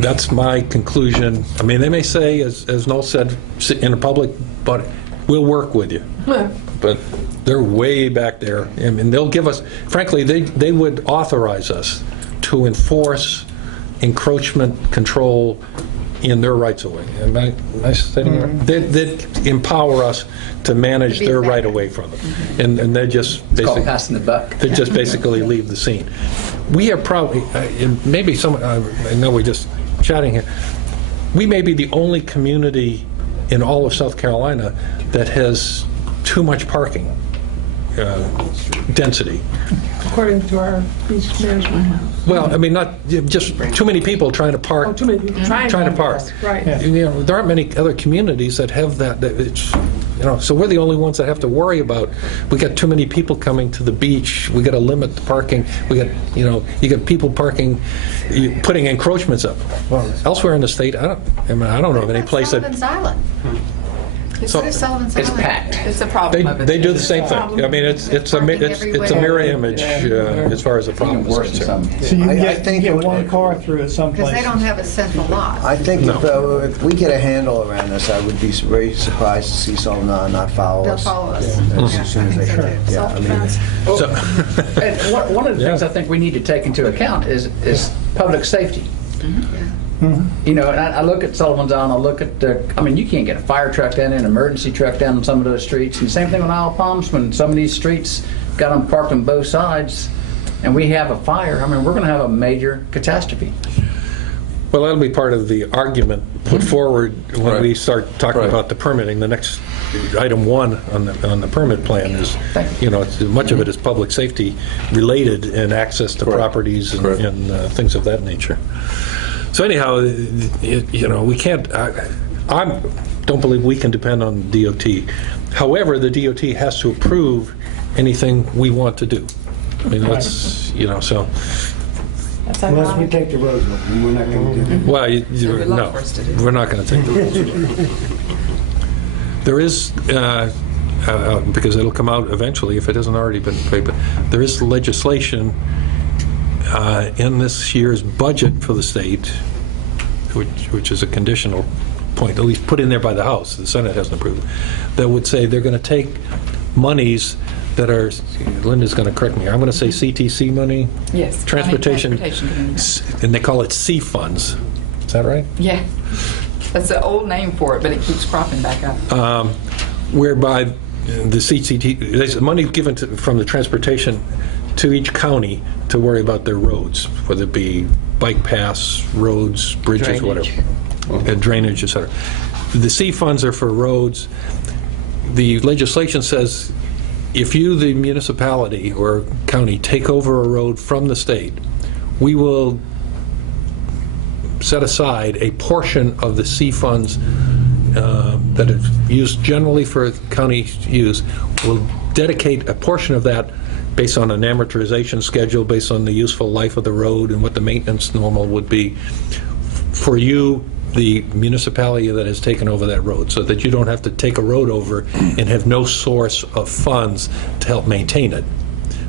That's my conclusion. I mean, they may say, as Noel said in a public, but we'll work with you. But they're way back there. I mean, they'll give us, frankly, they would authorize us to enforce encroachment control in their rights of way. Am I stating it right? They'd empower us to manage their right of way from them. And they just It's called basically passing the buck. they just basically leave the scene. We are probably, and maybe someone, I know we're just chatting here, we may be the only community in all of South Carolina that has too much parking density. According to our beach management. Well, I mean, not just too many people trying to park. Oh, too many people trying to park. Right. You know, there aren't many other communities that have that. It's, you know, so we're the only ones that have to worry about. We got too many people coming to the beach. We got to limit the parking. We got, you know, you got people parking, putting encroachments up. Well, elsewhere in the state, I don't know of any place that. Sullivan's Island. It's, What is Sullivan's It's Island? packed. it's a problem of it. They do the same thing. I mean, it's a mirror image as far as the problem Even is worse than concerned. some. So you can I get, think get it would- one car through at some Because place. they don't have a central lot. I think No. if we get a handle around this, I would be very surprised to see Sullivan not follow They'll us. follow us. As soon as they can. Yeah, I mean, And one of the things Yeah. I think we need to take into account is public safety. Mm-hmm. You know, and I look at Sullivan's Island, I look at I mean, you can't get a fire truck down there, an emergency truck down on some of those streets. And the same thing on Isle of Palms, when some of these streets got them parked on both sides, and we have a fire, I mean, we're going to have a major catastrophe. Well, that'll be part of the argument put forward when Right. we start talking Right. about the permitting. The next item 1 on the permit plan is, Thank you know, much of it is public safety related and access to Correct. properties and, Correct. and things of that nature. So anyhow, you know, we can't. I don't believe we can depend on DOT. However, the DOT has to approve anything we want to do. I mean, that's, you know, so. That's Unless we ironic. take the roads open, we're not going to do that. Well, There'd be a lot no, for us to do. we're not going to take the rules away. There is, because it'll come out eventually if it hasn't already been paid, there is legislation in this year's budget for the state, which is a conditional point, at least put in there by the House, the Senate hasn't approved, that would say they're going to take monies that are, Linda's going to correct me, I'm going to say CTC money? Yes. Transportation, Transportation. and they call it C funds. Is that right? Yeah. That's an old name for it, but it keeps cropping back up. Whereby the CTT, there's money given from the transportation to each county to worry about their roads, whether it be bike paths, roads, bridges, Drainage. whatever, drainage, et cetera. The C funds are for roads. The legislation says if you, the municipality or county, take over a road from the state, we will set aside a portion of the C funds that is used generally for county use. We'll dedicate a portion of that based on an amortization schedule, based on the useful life of the road and what the maintenance normal would be for you, the municipality that has taken over that road, so that you don't have to take a road over and have no source of funds to help maintain it.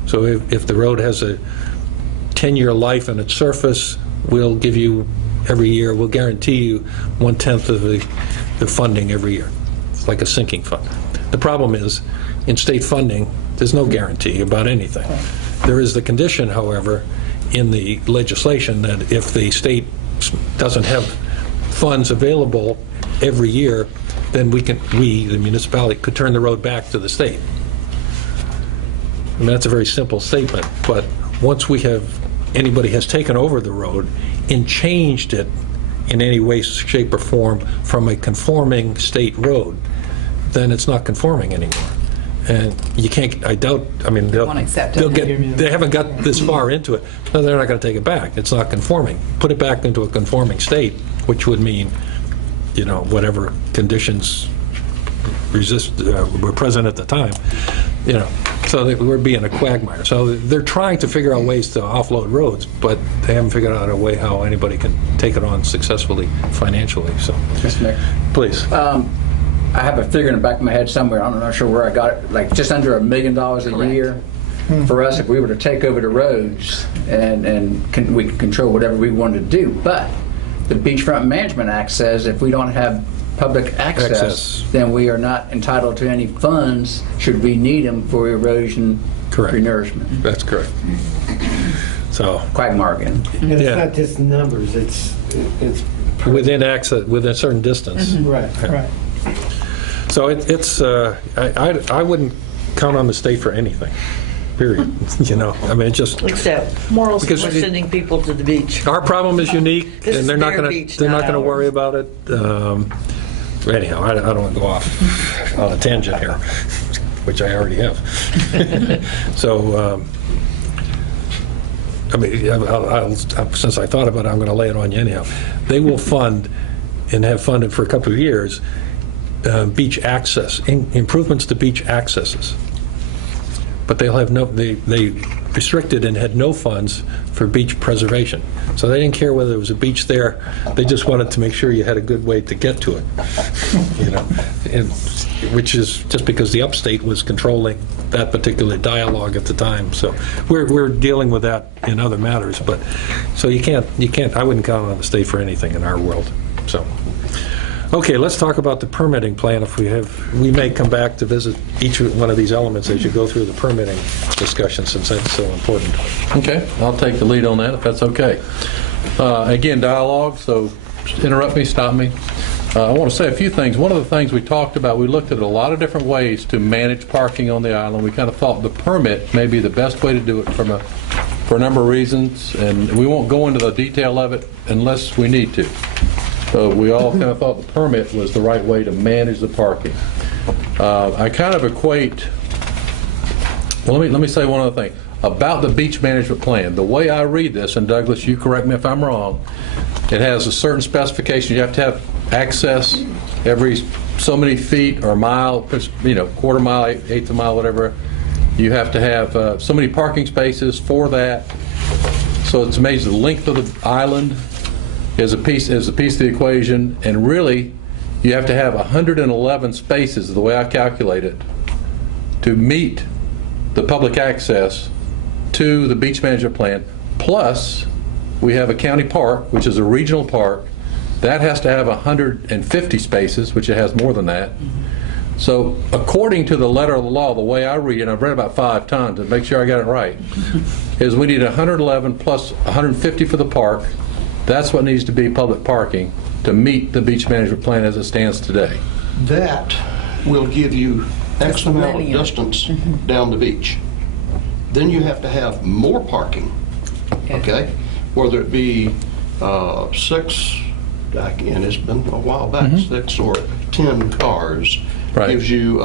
So if the road has a 10-year life in its surface, we'll give you every year, we'll guarantee you 1/10 of the funding every year. It's like a sinking fund. The problem is, in state funding, there's no guarantee about anything. There is the condition, however, in the legislation that if the state doesn't have funds available every year, then we, the municipality, could turn the road back to the state. I mean, that's a very simple statement, but once anybody has taken over the road and changed it in any way, shape, or form from a conforming state road, then it's not conforming anymore. And you can't, I doubt, I mean, Won't accept it. they haven't got this far into it. No, they're not going to take it back. It's not conforming. Put it back into a conforming state, which would mean, you know, whatever conditions were present at the time, you know. So we're being a quagmire. So they're trying to figure out ways to offload roads, but they haven't figured out a way how anybody can take it on successfully financially. So, Mr. Mayor. please. I have a figure in the back of my head somewhere, I'm not sure where I got it, like just under $1 million a year for us if we were to take over the roads and we could control whatever we wanted to do. But the Beachfront Management Act says if we don't have public access, then we are not entitled to any funds should we need them for erosion renourishment. That's correct. So quagmire again. And it's Yeah. not just numbers, it's within access, within a certain distance. Right, right. So I wouldn't count on the state for anything, period. You know, I mean, it just, Except Morals. Because we're sending people to the beach. our problem is unique, This and is they're not their going beach, to, they're not not going to ours. worry about it. Anyhow, I don't want to go off on a tangent here, which I already have. So, I mean, since I thought about it, I'm going to lay it on you anyhow. They will fund, and have funded for a couple of years, beach access, improvements to beach accesses. but they'll have no, they restricted and had no funds for beach preservation. So they didn't care whether there was a beach there, they just wanted to make sure you had a good way to get to it. You know, and, which is just because the upstate was controlling that particular dialogue at the time. So we're dealing with that in other matters, but, so you can't, I wouldn't count on the state for anything in our world, so. Okay, let's talk about the permitting plan. If we may come back to visit each one of these elements as you go through the permitting discussion, since that's so important. Okay, I'll take the lead on that if that's okay. Again, dialogue, so interrupt me, stop me. I want to say a few things. One of the things we talked about, we looked at a lot of different ways to manage parking on the island. We kind of thought the permit may be the best way to do it for a number of reasons, and we won't go into the detail of it unless we need to. So we all kind of thought the permit was the right way to manage the parking. I kind of equate, well, let me say one other thing about the beach management plan. The way I read this, and Douglas, you correct me if I'm wrong, it has a certain specification. You have to have access every so many feet or mile, you know, quarter mile, eighth of a mile, whatever. You have to have so many parking spaces for that. So it's amazing the length of the island is a piece of the equation, and really you have to have 111 spaces, the way I calculate it, to meet the public access to the beach management plan. Plus we have a county park, which is a regional park, that has to have 150 spaces, which it has more than that. So according to the letter of the law, the way I read it, and I've read it about 5 times to make sure I got it right, is we need 111 plus 150 for the park. That's what needs to be public parking to meet the beach management plan as it stands today. That will give you X amount of distance down the beach. Then you have to have more parking, okay? Whether it be 6, again, it's been a while back, 6 or 10 cars, Right. gives you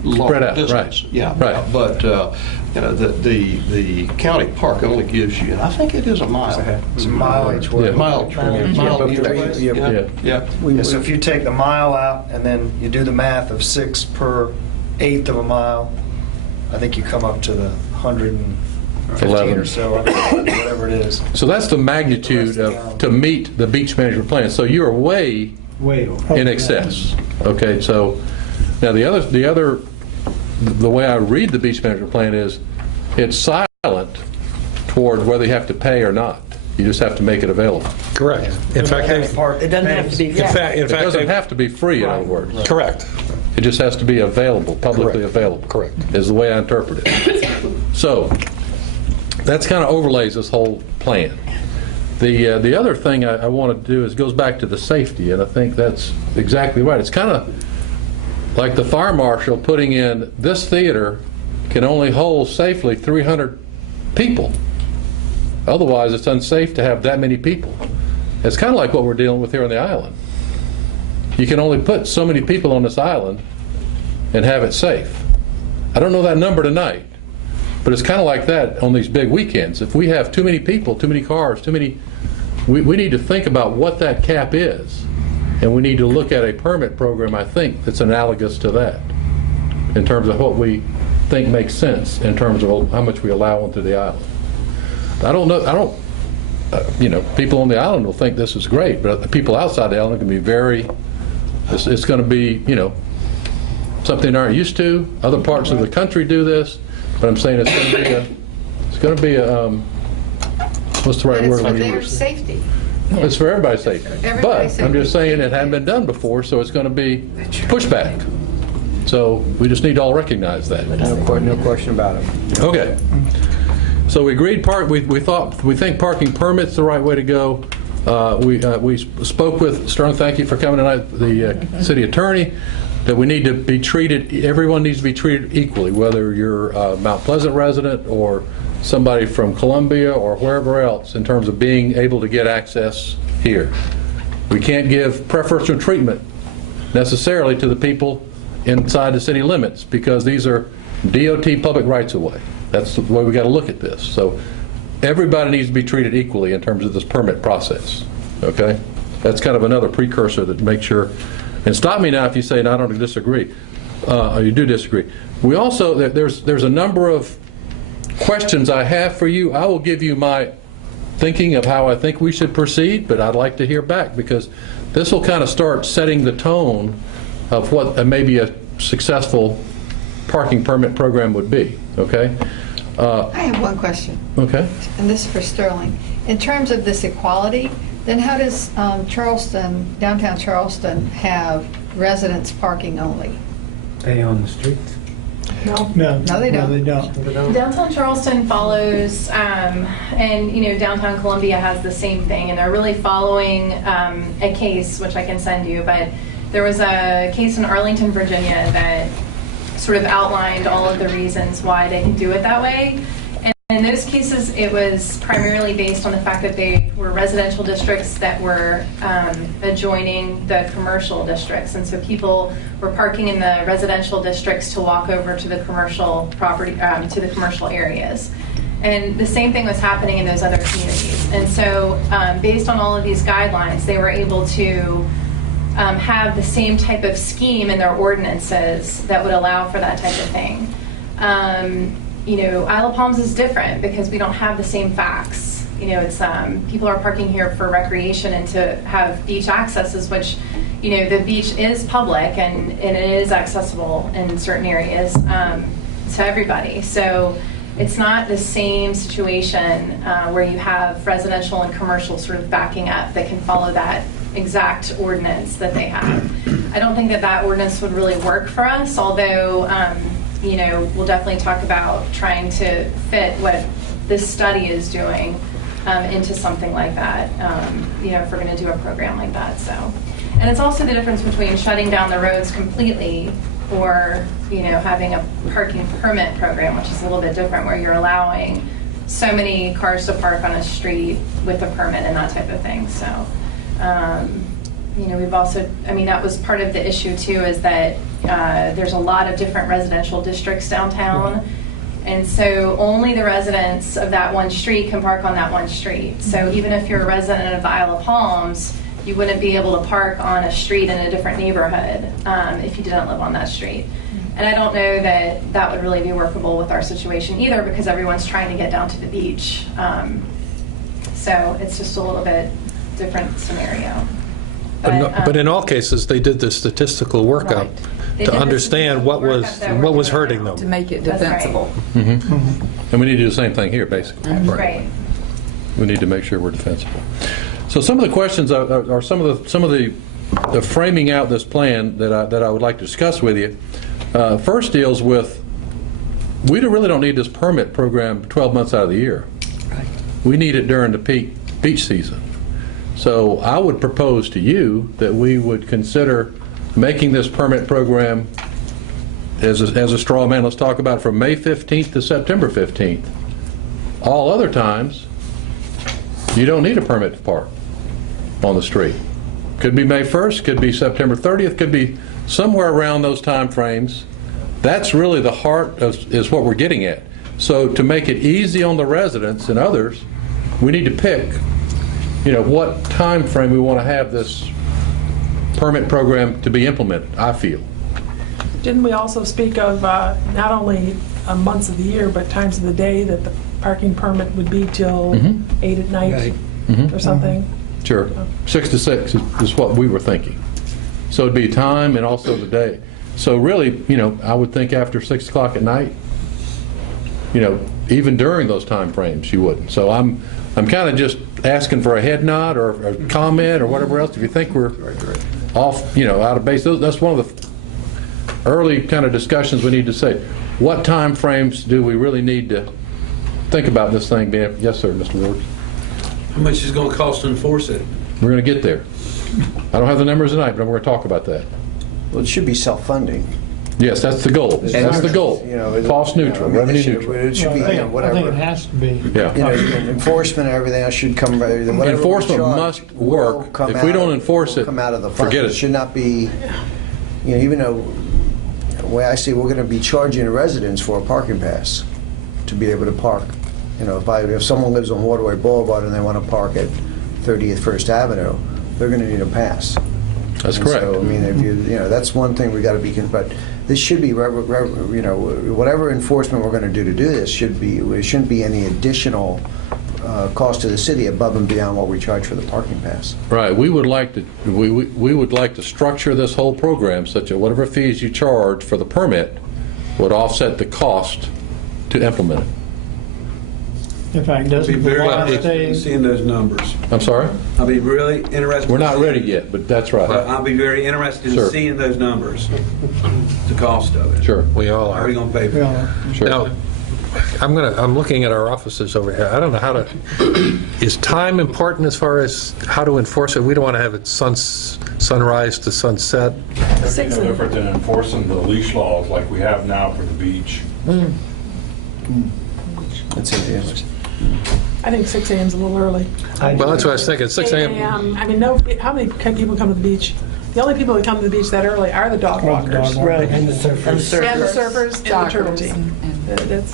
Spread long out, distance. right. Yeah, Right. but you know, the county park only gives you, and I think it is a mile. It's a mile each way. Yeah. Mile each way. Yeah. Yeah. Yeah, so if you take the mile out and then you do the math of 6 per eighth of a mile, I think you come up to the 115 11. or so, whatever it is. So that's the magnitude of, to meet the beach management plan. So you are way in excess. Okay, so now the way I read the beach management plan is it's silent toward whether you have to pay or not. You just have to make it available. Correct. In fact, It doesn't have to be. in fact, It doesn't have to be free, in other words. correct. It just has to be available, publicly Correct. available. Correct. Is the way I interpret it. So that's kind of overlays this whole plan. The other thing I want to do is goes back to the safety, and I think that's exactly right. It's kind of like the fire marshal putting in, this theater can only hold safely 300 people. Otherwise, it's unsafe to have that many people. It's kind of like what we're dealing with here on the island. You can only put so many people on this island and have it safe. I don't know that number tonight, but it's kind of like that on these big weekends. If we have too many people, too many cars, we need to think about what that cap is. And we need to look at a permit program, I think, that's analogous to that in terms of what we think makes sense in terms of how much we allow onto the island. I don't know, you know, people on the island will think this is great, but the people outside the island can be it's going to be, you know, something they aren't used to. Other parts of the country do this, but I'm saying it's going to be a what's the right And word? it's for their safety. It's for everybody's safety. Everybody's But I'm safety. just saying it hadn't been done before, so it's going to be pushback. So we just need to all recognize that. No question about it. Okay. So we agreed. We think parking permits the right way to go. We spoke with Stern. Thank you for coming tonight. The city attorney, that we need to be treated. Everyone needs to be treated equally, whether you're a Mount Pleasant resident or somebody from Columbia or wherever else, in terms of being able to get access here. We can't give preferential treatment necessarily to the people inside the city limits, because these are DOT public rights of way. That's the way we got to look at this. So everybody needs to be treated equally in terms of this permit process. Okay? That's kind of another precursor that makes sure. And stop me now if you say, no, I don't disagree. You do disagree. We also, there's a number of questions I have for you. I will give you my thinking of how I think we should proceed, but I'd like to hear back, because this will kind of start setting the tone of what maybe a successful parking permit program would be, okay? I have one question, Okay. and this is for Sterling. In terms of this equality, then how does Charleston, downtown Charleston, have residents parking only? They own the streets. No. No, they don't. Downtown Charleston follows, and downtown Columbia has the same thing, and they're really following a case, which I can send you, but there was a case in Arlington, Virginia that sort of outlined all of the reasons why they can do it that way. And in those cases, it was primarily based on the fact that they were residential districts that were adjoining the commercial districts. And so people were parking in the residential districts to walk over to the commercial property, to the commercial areas. And the same thing was happening in those other communities. And so based on all of these guidelines, they were able to have the same type of scheme in their ordinances that would allow for that type of thing. Isle of Palms is different because we don't have the same facts. It's people are parking here for recreation and to have beach accesses, which, the beach is public and it is accessible in certain areas to everybody. So it's not the same situation where you have residential and commercial sort of backing up that can follow that exact ordinance that they have. I don't think that ordinance would really work for us, although we'll definitely talk about trying to fit what this study is doing into something like that, if we're going to do a program like that. So, and it's also the difference between shutting down the roads completely or, having a parking permit program, which is a little bit different, where you're allowing so many cars to park on a street with a permit and that type of thing. So, we've also, that was part of the issue too, is that there's a lot of different residential districts downtown. And so only the residents of that one street can park on that one street. So even if you're a resident of the Isle of Palms, you wouldn't be able to park on a street in a different neighborhood if you didn't live on that street. And I don't know that that would really be workable with our situation either, because everyone's trying to get down to the beach. So it's just a little bit different scenario. But in all cases, they did the statistical workup to understand what was hurting them. To make it defensible. Mm-hmm. And we need to do the same thing here, basically. Right. We need to make sure we're defensible. So some of the questions are some of the framing out this plan that I would like to discuss with you. First deals with, we really don't need this permit program 12 months out of the year. Right. We need it during the peak beach season. So I would propose to you that we would consider making this permit program as a straw man. Let's talk about it from May 15th to September 15th. All other times, you don't need a permit to park on the street. Could be May 1st, could be September 30th, could be somewhere around those time frames. That's really the heart of is what we're getting at. So to make it easy on the residents and others, we need to pick what time frame we want to have this permit program to be implemented, I feel. Didn't we also speak of not only months of the year, but times of the day that the parking permit would be till 8 at night or something? Sure. 6 to 6 is what we were thinking. So it'd be time and also the day. So really, I would think after 6 o'clock at night, even during those time frames, you wouldn't. So I'm kind of just asking for a head nod or a comment or whatever else. If you think we're off, out of base, that's one of the early kind of discussions we need to say. What time frames do we really need to think about this thing being? Yes, sir, Mr. Ward. How much is it going to cost to enforce it? We're going to get there. I don't have the numbers tonight, but we're going to talk about that. Well, it should be self-funding. Yes, that's the goal. That's the goal. Cost neutral, revenue neutral. It should be, whatever. I think it has to be. Yeah. Enforcement and everything else should come. Enforcement must work. If we don't enforce it, come out of the fund. forget it. It should not be, even though, the way I see it, we're going to be charging the residents for a parking pass to be able to park. If someone lives on Waterway Boulevard and they want to park at 30th First Avenue, they're going to need a pass. That's And correct. So, I mean, if you know, that's one thing we got to be, but this should be, you know, whatever enforcement we're going to do this it shouldn't be any additional cost to the city above and beyond what we charge for the parking pass. Right, we would like to structure this whole program such that whatever fees you charge for the permit would offset the cost to implement it. In fact, I'd be doesn't the very law interested in say, seeing those numbers. I'm sorry? I'll be really interested. We're not ready yet, but that's But right. I'll be very interested Sure. in seeing those numbers, the cost of it. Sure. We all How are we are. going to pay for it? well, Sure. Now, I'm looking at our offices over here. I don't know how to, is time important as far as how to enforce it? We don't want to have it sunrise to sunset. There's no different than enforcing the leash laws like we have now for the beach. That's it. I think 6 a.m. is a little early. Well, that's what I was thinking, 6 8 a.m. a.m. I mean, no. How many people come to the beach? The only people that come to the beach that early are the dog walkers. Right. And the surfers. And the surfers and the turtle team.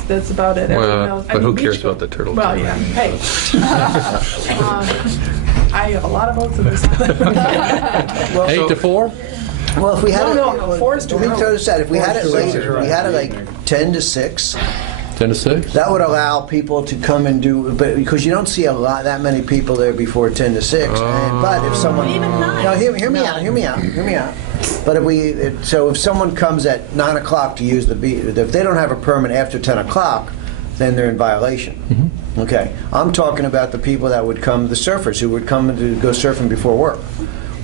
That's about it. Everyone Well, knows. I but who mean, cares beach- about the turtle? Well, yeah, hey. I have a lot of votes in this. 8 to 4? Well, if we had No, 4 is too let me early. throw this out. If we had it later, we had it like 10 to 6. 10 to 6? That would allow people to come and do, but because you don't see that many people there before 10 to 6. But if someone, no, hear me out. But if someone comes at 9 o'clock to use the beach, if they don't have a permit after 10 o'clock, then they're in violation. Okay, I'm talking about the people that would come, the surfers who would come to go surfing before work,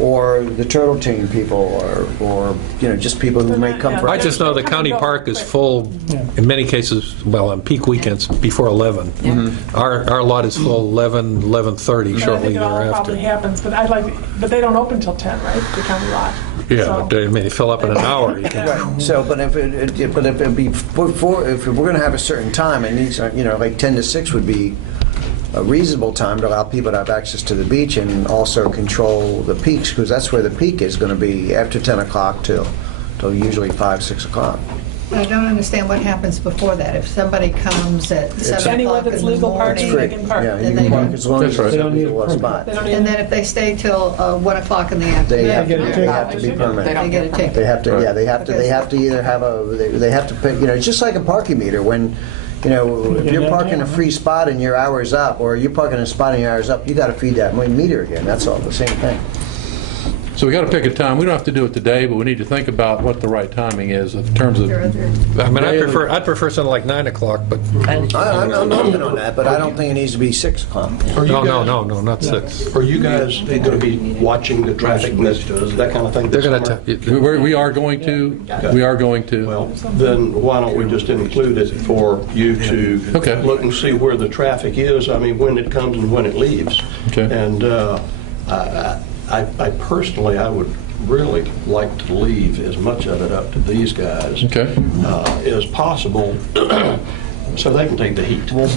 or the turtle team people, or you know, just people who may come for. I just know the county park is full, in many cases, well, on peak weekends, before 11. Our lot is full 11, 11:30, I shortly think it all thereafter. probably happens, but they don't open till 10, right? The county lot. Yeah, So- but I mean, they fill up in an hour. You can, Right. So, but if it be if we're going to have a certain time, it needs, you know, like 10 to 6 would be a reasonable time to allow people to have access to the beach and also control the peaks, because that's where the peak is going to be after 10 o'clock till usually 5, 6 o'clock. I don't understand what happens before that. If somebody comes at 7 Anywhere o'clock in that's the legal parking, they morning, can park. Yeah, Then you they can park don't- as long as That's right. there's They a don't need a legal permit. spot. They don't and even, then if they stay till 1 o'clock in the They afternoon, have get a ticket. to be permanent. They don't get a ticket. They have to, yeah, they have to either have they have to pay, you know, it's just like a parking meter. When, you know, if you're parking a free spot and your hour's up, or you're parking a spot and your hour's up, you got to feed that meter again. That's all the same thing. So we got to pick a time. We don't have to do it today, but we need to think about what the right timing is in terms of. I mean, I'd prefer something like 9 o'clock, but I'm open on that, but I don't think it needs to be 6 o'clock. no, not 6. Are you guys going to be watching the traffic messages, that kind of thing? They're this going summer? to. We are going to. We are going to. Well, then why don't we just include it for you to Okay. look and see where the traffic is, I mean, when it comes and when it leaves. Okay. And I personally, I would really like to leave as much of it up to these guys Okay. as possible, so they can take the heat. Well,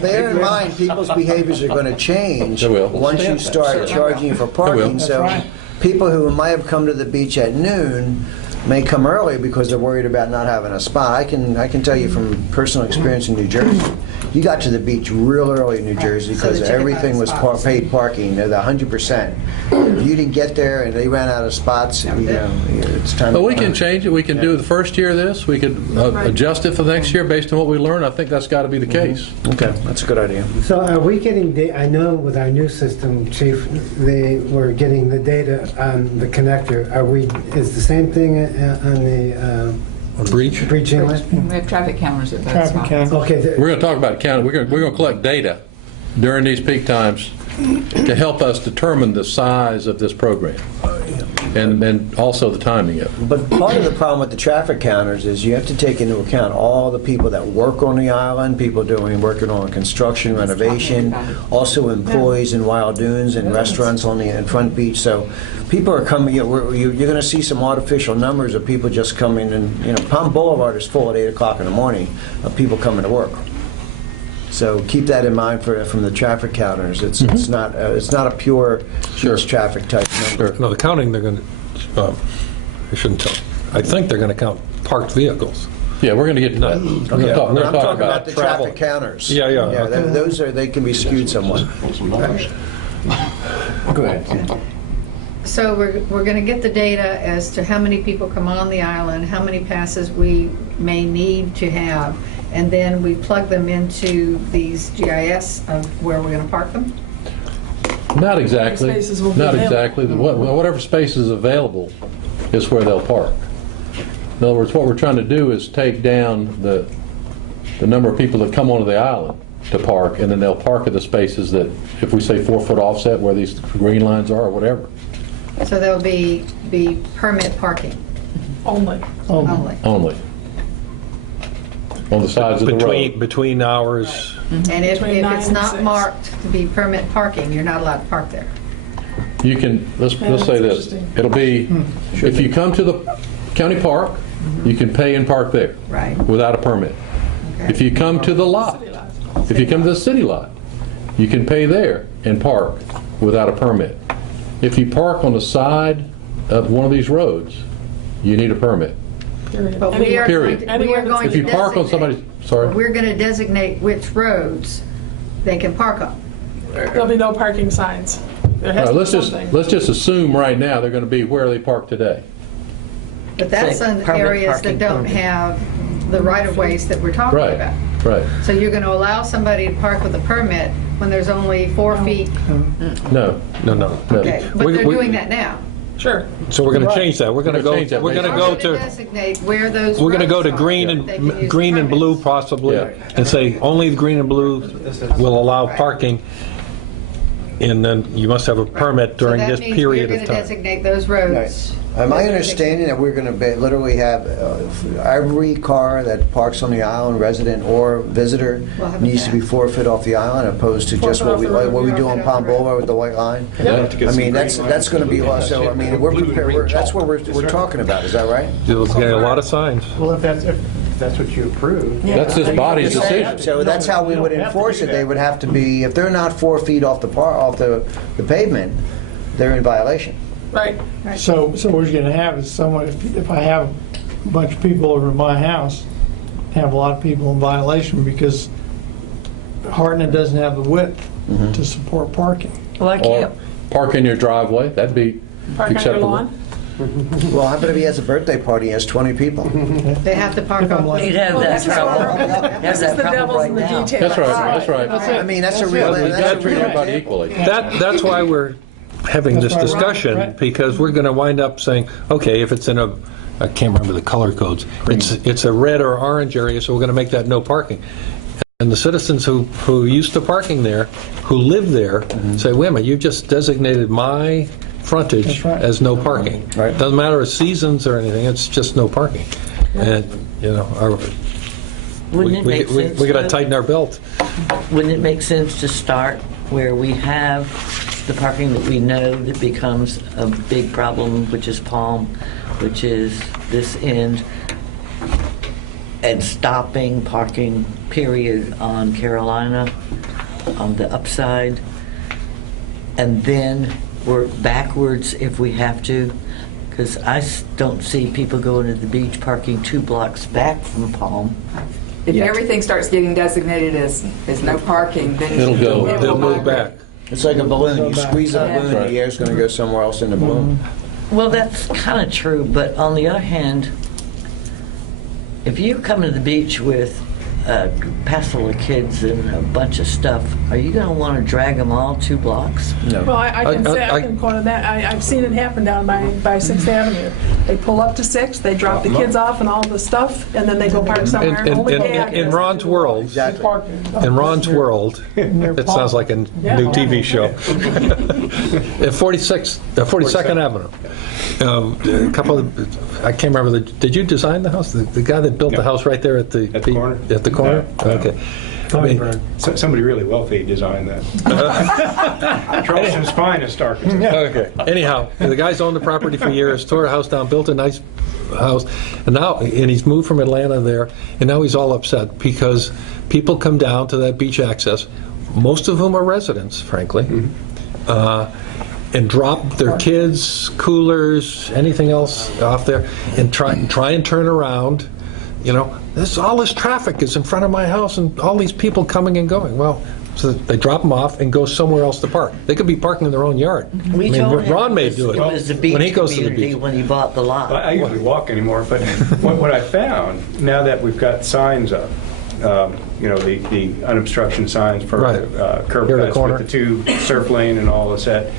bear in mind, people's behaviors are going to change They will. once you start charging for parking. That's So right. people who might have come to the beach at noon may come early because they're worried about not having a spot. I can tell you from personal experience in New Jersey, you got to the beach real early in New Jersey So that because you could everything find was spots. paid parking, the 100%. If you didn't get there and they ran out of spots, you know, it's time. But we can change it. We can do the first year of this. We could adjust it for the next year based on what we learn. I think that's got to be the case. Okay, that's a good idea. So are we getting, I know with our new system, Chief, we're getting the data on the connector. Is the same thing on the Breach? breach inlet? We have traffic counters at both Traffic spots. count. Okay, We're going to talk about counting. We're going to collect data during these peak times to help us determine the size of this program and also the timing of it. But part of the problem with the traffic counters is you have to take into account all the people that work on the island, people working on construction, renovation, also employees in Wild Dunes and restaurants on the front beach. So people are coming, you're going to see some artificial numbers of people just coming, and you know, Palm Boulevard is full at 8 o'clock in the morning of people coming to work. So keep that in mind from the traffic counters. It's not a pure traffic type number. No, the counting, they're going to, I shouldn't tell, I think they're going to count parked vehicles. Yeah, we're going to get to that. We're going to talk, I'm talking about the travel. traffic counters. Yeah, okay. Those they can be skewed somewhat. Want some numbers? Go ahead. So we're going to get the data as to how many people come on the island, how many passes we may need to have, and then we plug them into these GIS of where we're going to park them? Not exactly. Spaces will be Not available. exactly. Whatever space is available is where they'll park. In other words, what we're trying to do is take down the number of people that come onto the island to park, and then they'll park at the spaces that, if we say 4-foot offset where these green lines are or whatever. So there'll be permit parking Only. only. Only. On the sides of the road. Between hours. And if Between 9 it's and not 6. marked to be permit parking, you're not allowed to park there. You can, let's that's say this, interesting. it'll be, if you come to the county park, you can pay and park there. Right. Without a permit. Okay. If you come to the lot, if you come to the city lot, you can pay there and park without a permit. If you park on the side of one of these roads, you need a permit. But we are Period. going to, we are going If to you park on designate- somebody's, sorry? We're going to designate which roads they can park on. There'll be no parking signs. There has All right, to be something. let's just assume right now they're going to be where they park today. But that's Say, in permit areas parking that don't permit. have the right-of-ways that we're talking Right, about. right. So you're going to allow somebody to park with a permit when there's only 4 feet? No. No. Okay, but they're doing that now. Sure. So we're going to change that. We're going to go. Change that, We're going to We're go going to. designate where those We're going to go roads to are green that they can use and green and permits. blue possibly, Yeah. and say only the green and blue will allow parking, and then you must have a permit during this period of So that means we're going to time. designate those roads. My understanding that we're going to literally have every car that parks on the island, resident or visitor, Will have a needs to be pass. 4 foot off the island, opposed to 4 just foot what off we the road. do on 4 foot Palm off the road. Boulevard with the white line. Yep. I mean, that's going to be also. I mean, that's what we're talking about. Is that right? You'll get a lot of signs. Well, if that's what you approve. That's this body's decision. So that's how we would enforce it. They would have to be, if they're not 4 feet off the pavement, they're in violation. Right. So what you're gonna have is someone, if I have a bunch of people over at my house, have a lot of people in violation because Hartnett doesn't have the width to support parking. Well, I Or can't, park in your driveway, that'd be Park on your acceptable. lawn. Well, how about if he has a birthday party, he has 20 people? They have to park off. you'd have that trouble. Have This is that the problem devil's right in the now. detail. That's right, that's right. I mean, that's a real. We've got to treat real everybody example. equally. That's why we're having this That's right. discussion, Right. because we're going to wind up saying, okay, if it's in a, I can't remember the color codes, it's a red or orange area, so we're going to make that no parking. And the citizens who used to parking there, who live there, say, wait a minute, you just designated my frontage That's right. as no parking. Right. Doesn't matter if seasons or anything, it's just no parking. And, you know, Wouldn't it make sense? we got to though? tighten our belt. Wouldn't it make sense to start where we have the parking that we know that becomes a big problem, which is Palm, which is this end, and stopping parking, period, on Carolina, on the upside, and then work backwards if we have to? Because don't see people going to the beach parking 2 blocks back from Palm. If everything starts getting designated as no parking, then It'll go. it They'll will move back. It's like a balloon. You squeeze a balloon, Yeah. the air's going to go somewhere else in the balloon. Well, that's kind of true, but on the other hand, if you come to the beach with a passel of kids and a bunch of stuff, are you going to want to drag them all 2 blocks? No. Well, I can say, I I- can quote on that. I've seen it happen down by 6th Avenue. They pull up to 6th, they drop the kids off and all the stuff, and then they go park somewhere. Only dad In gets Ron's world, Exactly. in Ron's world, it sounds like a new TV show. At 42nd Avenue, a couple of, I can't remember, did you design the house? The guy that built the house right there at the corner? At the corner? Okay. I mean, Somebody really wealthy designed that. Charleston's finest architect. okay. Anyhow, the guy's owned the property for years, tore a house down, built a nice house, and he's moved from Atlanta there, and now he's all upset because people come down to that beach access, most of whom are residents, frankly, and drop their kids, coolers, anything else off there, and try and turn around. You know, all this traffic is in front of my house and all these people coming and going. Well, so that they drop them off and go somewhere else to park. They could be parking in their own yard. We told him Ron may it do it was the beach when he goes to the community beach. when he bought the lot. I usually walk anymore, but what I found, now that we've got signs up, the unobstruction signs for curb Here in the cuts corner. with the 2 surf lane and all of that,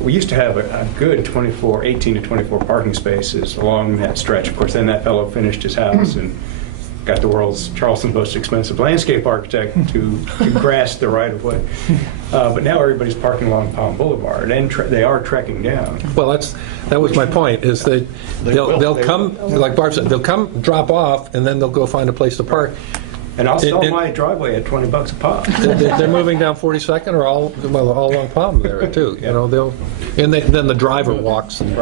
we used to have a good 18 to 24 parking spaces along that stretch. Of course, then that fellow finished his house and got the world's Charleston's most expensive landscape architect to grass the right of way. But now everybody's parking along Palm Boulevard, and they are trekking down. Well, that was my point, is that they'll come, like Barb said, they'll come, drop off, and then they'll go find a place to park. And I'll sell my driveway at $20 a pop. They're moving down 42nd or all along Palm there too. Then the driver walks and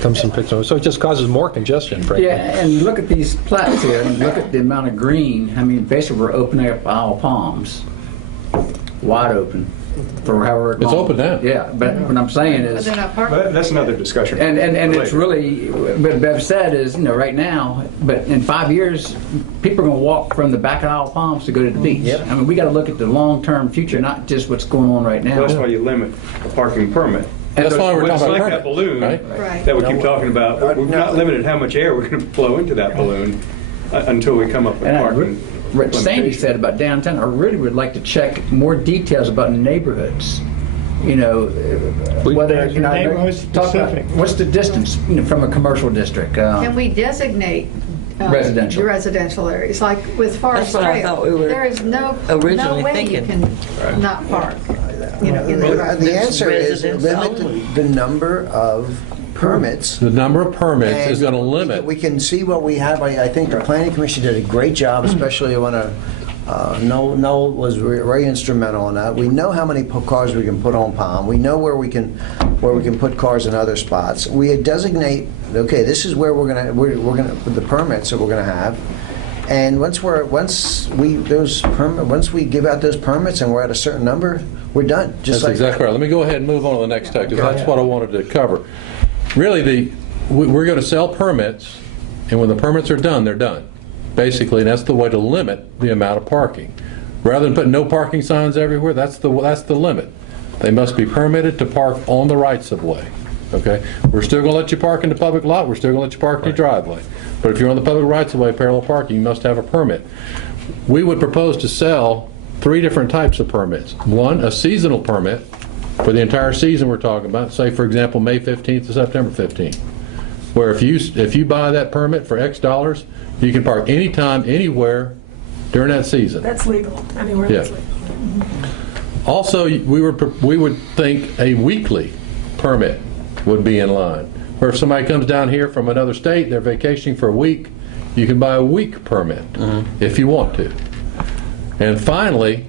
comes and picks them. So it just causes more congestion, frankly. Yeah, and look at these plats here, and look at the amount of green. I mean, basically, we're opening up Isle of Palms, wide open, for however long. It's open now. Yeah, but what I'm saying is... But they're not parking. But that's another discussion. And it's really, what Bev said is, right now, but in 5 years, people are going to walk from the back of Isle of Palms to go to the beach. I mean, we got to look at the long-term future, not just what's going on right now. Well, that's why you limit a parking permit. That's why we're talking about like permit, that balloon right? that we keep talking about. We've not limited how much air we're going to flow into that balloon until we come up with parking. What Sandy said about downtown, I really would like to check more details about neighborhoods. Whether neighborhood talk about specific. what's the distance, from a commercial district. Can we designate Residential. residential areas, like with Forest That's what I Trail? thought we were There is no originally way thinking. you can not park. In Well, the answer is residents limit only. the number of permits. The number of permits is going to And limit. We can see what we have. I think the Planning Commission did a great job, especially when Noel was very instrumental in that. We know how many cars we can put on Palm. We know where we can put cars in other spots. We designate, okay, this is where we're gonna the permits that we're gonna have. And once we give out those permits and we're at a certain number, we're done. That's exactly right. Let me go ahead and move on to the next text, because that's what I wanted to cover. Really, we're going to sell permits, and when the permits are done, they're done. Basically, and that's the way to limit the amount of parking. Rather than put no parking signs everywhere, that's the limit. They must be permitted to park on the rights of way. Okay? We're still going to let you park in the public lot. We're still going to let you park in your driveway. But if you're on the public rights of way, parallel parking, you must have a permit. We would propose to sell 3 different types of permits. One, a seasonal permit for the entire season we're talking about, say, for example, May 15th to September 15th, where if you buy that permit for X dollars, you can park anytime, anywhere during that season. That's legal, anywhere that's legal. Also, we would think a weekly permit would be in line. Or if somebody comes down here from another state, they're vacationing for a week, you can buy a week permit if you want to. And finally,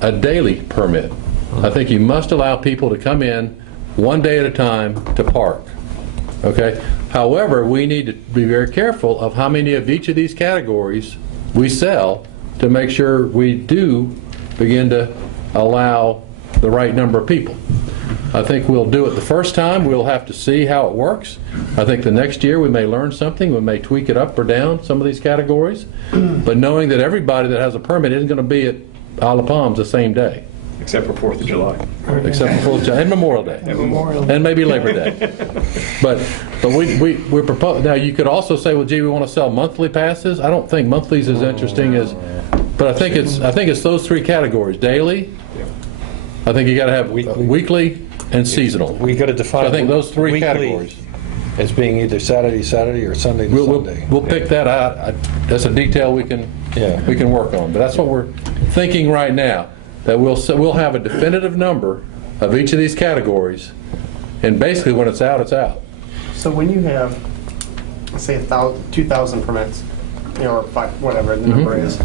a daily permit. I think you must allow people to come in one day at a time to park. Okay? However, we need to be very careful of how many of each of these categories we sell to make sure we do begin to allow the right number of people. I think we'll do it the first time. We'll have to see how it works. I think the next year we may learn something. We may tweak it up or down, some of these categories. But knowing that everybody that has a permit isn't going to be at Isle of Palms the same day. Except for 4th of July. Except for 4th of July and Memorial Day. And maybe Labor Day. But we're proposing. Now, you could also say, well, gee, we want to sell monthly passes. I don't think monthly's as interesting as, but I think it's those 3 categories. Daily, I think you got to have weekly and seasonal. We got to define. So I think those 3 weekly categories as being either Saturday, or Sunday to Sunday. We'll pick that out. That's a detail we can work on. But that's what we're thinking right now. That we'll have a definitive number of each of these categories, and basically when it's out, it's out. So when you have, say, 2,000 permits, or whatever the number is,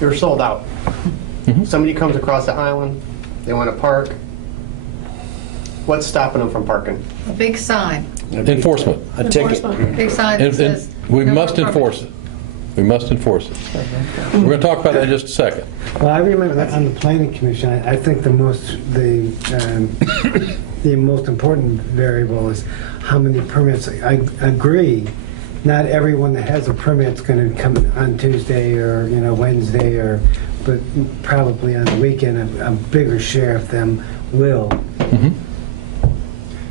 they're sold out. Somebody comes across the island, they want to park. What's stopping them from parking? A big sign. Enforcement. A ticket. Big sign that says. We no must more enforce it. We must enforce it. We're going to talk about that in just a second. Well, I remember that on the Planning Commission, I think the most important variable is how many permits. I agree, not everyone that has a permit is going to come on Tuesday or Wednesday or but probably on the weekend, a bigger share of them will.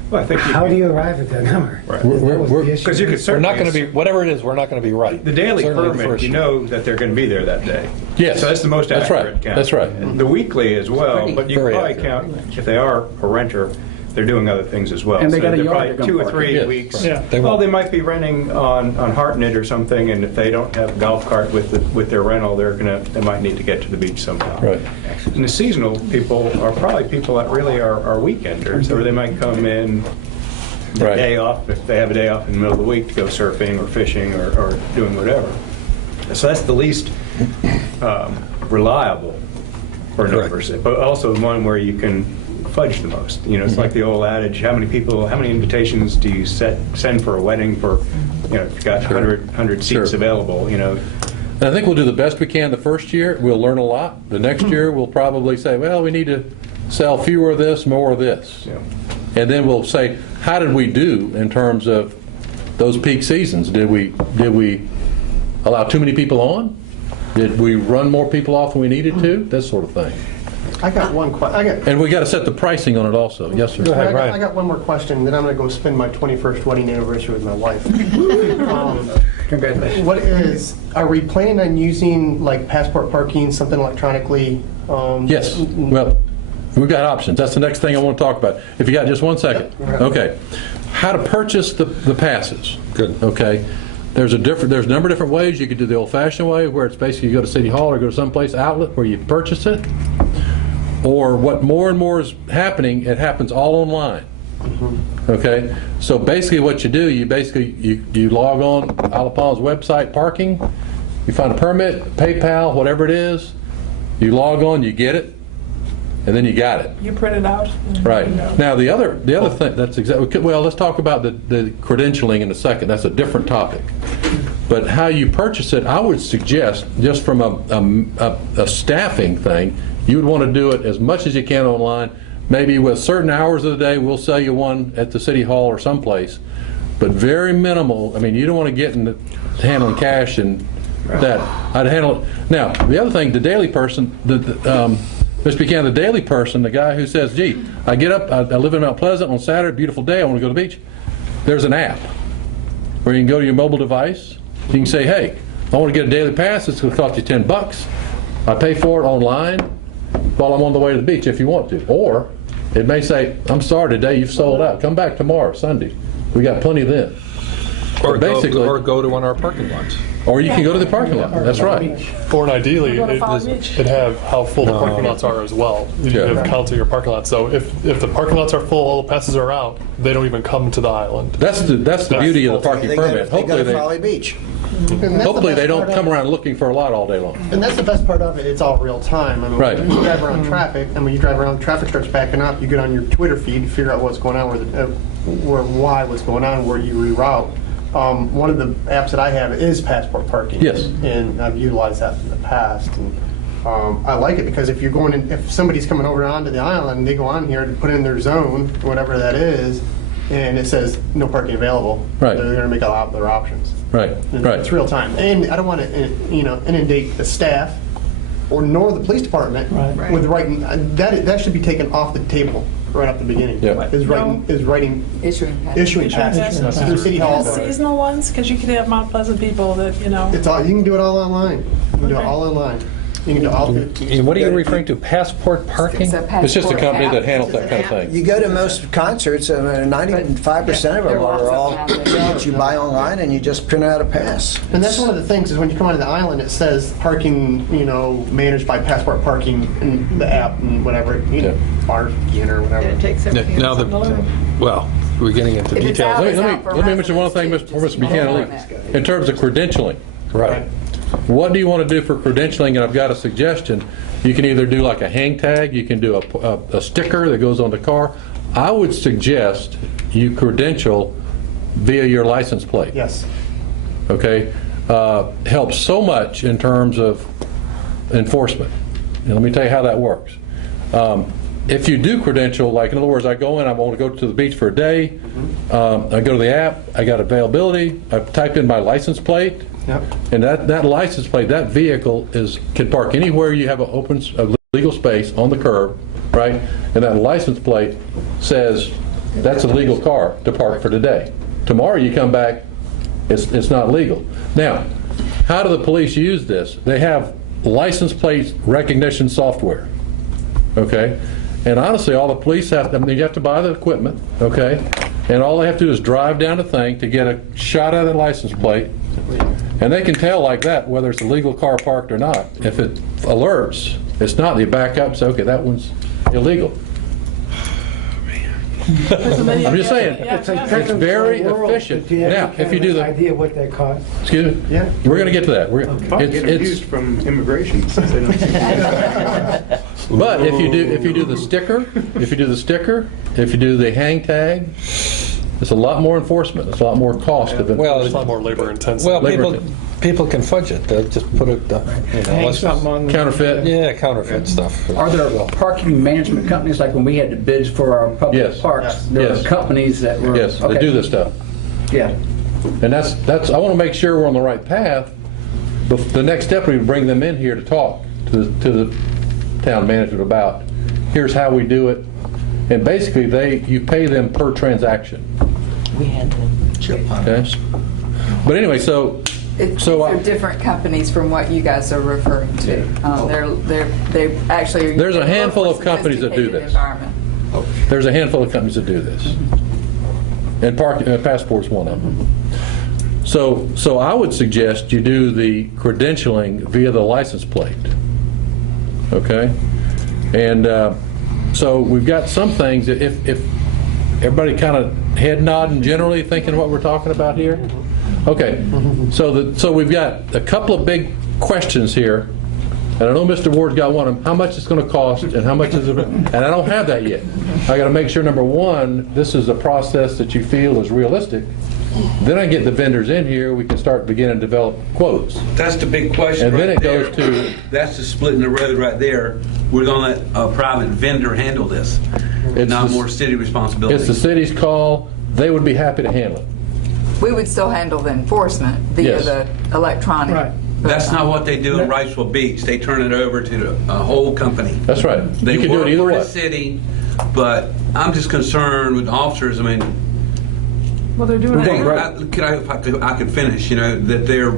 Well, I think How do you arrive at that number? Right. That was the issue. Because you could We're not certainly... going to be, whatever it is, we're not going to be right. The daily Certainly the permit, first you year. know that they're going to be there that day. Yes. So that's the most That's accurate right. count. That's right. And the weekly as well, but you can Very probably accurate. count, if they are a renter, they're doing other things as well. And they So got a they're yard probably they're 2 or gonna park 3 in. weeks. Yeah. They Well, won't. they might be renting on Hartnett or something, and if they don't have a golf cart with their rental, they might need to get to the beach somehow. Right. And the seasonal people are probably people that really are weekenders, or they might come in the Right. day off, if they have a day off in the middle of the week to go surfing or fishing or doing whatever. So that's the least reliable for numbers, but also one where you can fudge the most. You know, it's like the old adage, how many invitations do you send for a wedding for, you know, if you've got 100 seats Sure. available, you know. And I think we'll do the best we can the first year. We'll learn a lot. The next year, we'll probably say, well, we need to sell fewer of this, more of this. Yeah. And then we'll say, how did we do in terms of those peak seasons? Did we allow too many people on? Did we run more people off than we needed to? That sort of thing. I got one question. And we got to set the pricing on it also. Yes, sir. I got one more question, then I'm going to go spend my 21st wedding anniversary with my wife. Congratulations. Are we planning on using like passport parking, something electronically? Yes. Well, we've got options. That's the next thing I want to talk about. If you got just 1 second. Okay. How to purchase the passes. Good. Okay. There's a number of different ways. You could do the old-fashioned way, where it's basically you go to City Hall or go to someplace outlet where you purchase it. Or what more and more is happening, it happens all online. Okay, so basically what you do, you log on Isle of Palm's website, parking, you find a permit, PayPal, whatever it is, you log on, you get it, and then you got it. You print it out. and Right. you know. Now the other thing, that's exactly, well, let's talk about the credentialing in a second. That's a different topic. But how you purchase it, I would suggest, just from a staffing thing, you would want to do it as much as you can online. Maybe with certain hours of the day, we'll sell you one at the City Hall or someplace, but very minimal. I mean, you don't want to get into handling cash and that. I'd handle it. Now, the other thing, the daily person, Mr. Buchanan, the daily person, the guy who says, gee, I get up, I live in Mount Pleasant on Saturday, beautiful day, I want to go to the beach. There's an app where you can go to your mobile device. You can say, hey, I want to get a daily pass, it's going to cost you $10. I pay for it online while I'm on the way to the beach if you want to. Or it may say, I'm sorry, today you've sold out. Come back tomorrow, Sunday. We got plenty then. Or basically, go to one of our parking lots. Or you can go to the parking lot. That's right. Or ideally, Go to Falls Beach. it'd have how full the parking lots are as well. You Yeah. have counts of your parking lots. So if the parking lots are full, all the passes are out, they don't even come to the island. That's the beauty of the parking They permit. go to Hopefully Folly Beach. hopefully they don't come around looking for a lot all day long. And that's the best part of it, it's all real time. I mean, Right. when you drive around traffic, and when you drive around, traffic starts backing up, you get on your Twitter feed, figure out what's going on, what's going on, where you reroute. One of the apps that I have is passport parking. Yes. And I've utilized that in the past. And I like it because if you're going in, if somebody's coming over onto the island, they go on here to put in their zone, whatever that is, and it says no parking available. Right. They're going to make a lot of their options. Right, And right. It's real time. And I don't want to, inundate the staff nor the police department Right. with writing. That should be taken off the table right off the beginning. Yeah. Is writing Issuing passes through City Hall. Seasonal ones, because you could have Mount Pleasant people that, It's all, you can do it all online. You can do it all online. You can do all. And what are you referring to? Passport parking? It's just a company that handles that kind of thing. You go to most concerts, 95% of them are all tickets you buy online and you just print out a pass. And that's one of the things is when you come onto the island, it says parking, managed by Passport Parking in the app and whatever, bar in or whatever. It takes everything. Now, well, we're getting into If it's details. out, Let me mention one thing, Mr. Buchanan, in terms of credentialing. Right. What do you want to do for credentialing? And I've got a suggestion. You can either do like a hang tag, you can do a sticker that goes on the car. I would suggest you credential via your license plate. Yes. Okay? Helps so much in terms of enforcement. And let me tell you how that works. If you do credential, like in other words, I go in, I want to go to the beach for a day, I go to the app, I got availability, I type in my license plate, And that license plate, that vehicle can park anywhere you have a legal space on the curb, right? And that license plate says that's a legal car to park for today. Tomorrow you come back, it's not legal. Now, how do the police use this? They have license plate recognition software, okay? And honestly, all the police you have to buy the equipment, okay? And all they have to do is drive down the thing to get a shot at the license plate, and they can tell like that whether it's a legal car parked or not. If it alerts, it's not, they back up and say, okay, that one's illegal. I'm just saying, it's very efficient. Now, if you do the idea what that costs. Excuse me? Yeah. We're going to get to that. Probably get abused from immigration since they don't. But if you do the sticker, if you do the hang tag, it's a lot more enforcement. It's a lot more cost of it. Well, It's a lot more labor intensive. Well, people can fudge it. They'll just put it, Hang something on the- Counterfeit. Yeah, counterfeit stuff. Are there parking management companies, like when we had the bids for our public Yes. parks? There Yes. were companies that were... Yes, they okay. do this stuff. Yeah. And that's. I want to make sure we're on the right path. The next step would be to bring them in here to talk to the town management about, here's how we do it. And basically, you pay them per transaction. We had to. Okay? But anyway, They're different companies from what you guys are referring to. They're actually. There's a they work handful with of companies that do sophisticated this. environment. There's a handful of companies that do this, and Passport's one of them. So I would suggest you do the credentialing via the license plate. Okay, and so we've got some things that if everybody kind of head nodding generally, thinking what we're talking about here. Okay, so we've got a couple of big questions here. And I know Mr. Ward's got one of them. How much it's going to cost and how much is it? And I don't have that yet. I got to make sure, number one, this is a process that you feel is realistic. Then I get the vendors in here. We can start beginning to develop quotes. That's the big question. And then right it goes there. to. That's the split in the road right there. We're going to let a private vendor handle this, not more city responsibility. It's the city's call. They would be happy to handle it. We would still handle the enforcement via Yes. the electronic. Right. That's not what they do in Wrightsville Beach. They turn it over to a whole company. That's right. They You can do work it either for way. the city, but I'm just concerned with officers. I mean, Well, they're doing it. I could finish. You know that they're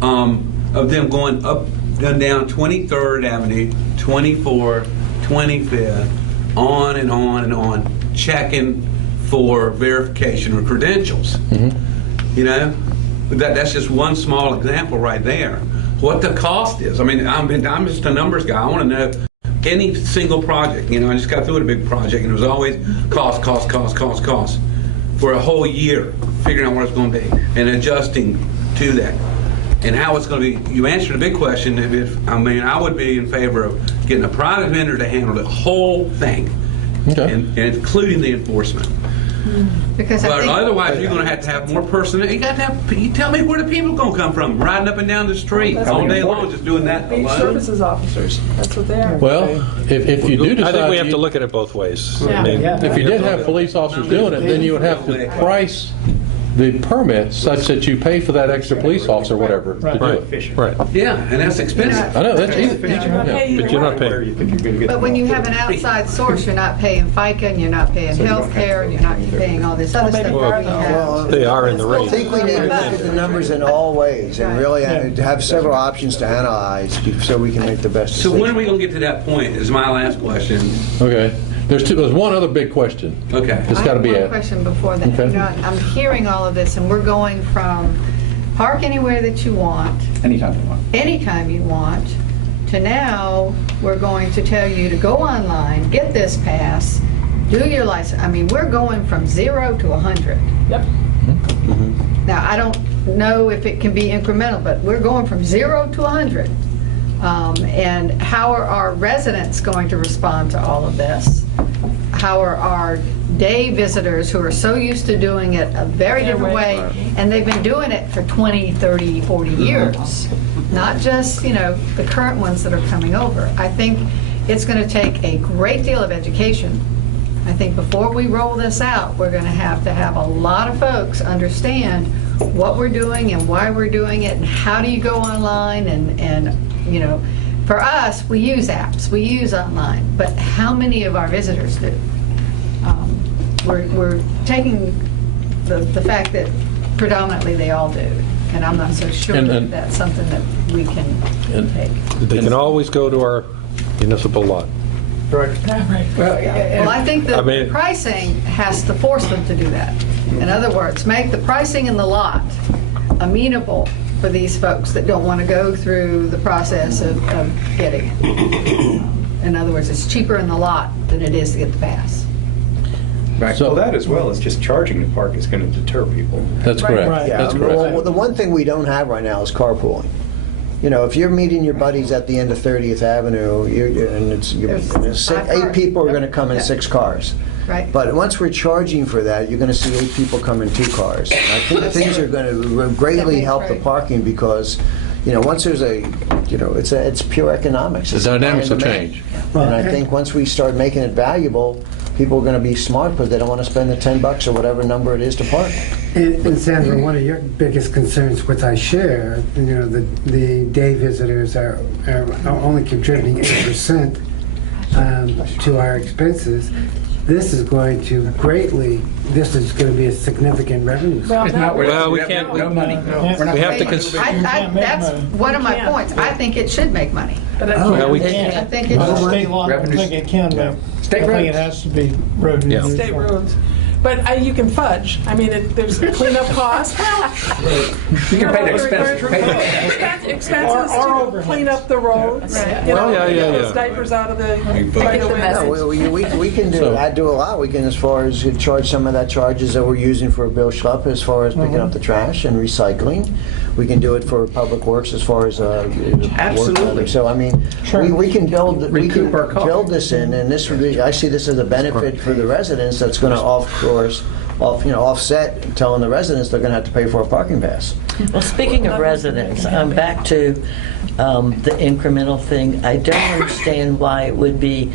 of them going up and down 23rd Avenue, 24th, 25th, on and on and on, checking for verification or credentials. You know, that's just one small example right there. What the cost is. I mean, I'm just a numbers guy. I want to know any single project. You know, I just got through with a big project, and it was always cost for a whole year, figuring out what it's going to be and adjusting to that. And how it's going to be. You answered a big question. I would be in favor of getting a private vendor to handle the whole thing, and including the enforcement. Because I But think otherwise, you're going to have more personnel. You got to have. You tell me where the people going to come from, riding up and down the street That's all what day I'm long, just doing that Beach alone. services officers, that's what they are. Well, if you do decide, I think we have to look at it both ways. Yeah. I mean, if you did have police officers doing it, then you would have to price the permit such that you pay for that extra police officer, whatever, to do it. Right. Yeah, and that's expensive. I know that's easy. But you're not paying. But when you have an outside source, you're not paying FICA, and you're not paying health care, and you're not paying all this other stuff. Well, that we have. They are in the I rate. think we need to look at the numbers in all ways and really have several options to analyze so we can make the best So decision. when are we going to get to that point? Is my last question. Okay. There's one other big question. Okay. It's got to be I have one asked. question before that. Okay. You know, I'm hearing all of this, and we're going from park anywhere that you want, anytime you want, to now we're going to tell you to go online, get this pass, do your license. I mean, we're going from 0 to 100. Yep. Now, I don't know if it can be incremental, but we're going from 0 to 100. And how are our residents going to respond to all of this? How are our day visitors who are so used to doing it a very different way, and they've been doing it for 20, 30, 40 years, not just, you know, the current ones that are coming over. I think it's going to take a great deal of education. I think before we roll this out, we're going to have a lot of folks understand what we're doing and why we're doing it, and how do you go online, and you know, for us, we use apps, we use online, but how many of our visitors do? We're taking the fact that predominantly they all do, and I'm not so sure that that's something that we can take. They can always go to our municipal lot. Right. Well, I think the mean- pricing has to force them to do that. In other words, make the pricing in the lot amenable for these folks that don't want to go through the process of getting it. In other words, it's cheaper in the lot than it is to get the pass. Right. So- Well, that as well as just charging the park is going to deter people. That's correct. Right. Yeah, That's correct. well, the one thing we don't have right now is carpooling. You know, if you're meeting your buddies at the end of 30th Avenue, and it's There's 5 8 cars. people are going to come in Yeah. 6 cars. Right. But once we're charging for that, you're going to see 8 people come in 2 cars. And I think things are going to greatly help the parking because, you know, once there's it's pure economics. The It's supply dynamics will and demand. change. And I think once we start making it valuable, people are going to be smart because they don't want to spend the $10 or whatever number it is to park. And Sandra, one of your biggest concerns, which I share, you know, the day visitors are only contributing 8% to our expenses. This is going to this is going to be a significant revenue. Well, we can't. No money. We have to consider. That's one of my points. I think it should make money. But Well, we I can't. think it By should. state law, I don't think it can be. State I think roads. it has to be road and Yeah. bridge. state roads. But you can fudge. I mean, there's cleanup costs. You can pay the expenses. Pay the Expenses to clean up the roads. You know, Well, yeah. get those diapers out of the Get the message. Yeah, we can do. I do a lot. We can, as far as charge some of that charges that we're using for Bill Schlupp, as far as picking up the trash and recycling. We can do it for Public Works as far as Absolutely. work. So I mean, we can build Recoup our costs. build this in, and this would be. I see this as a benefit for the residents. That's going to offset telling the residents they're going to have to pay for a parking pass. Well, speaking of residents, back to the incremental thing. I don't understand why it would be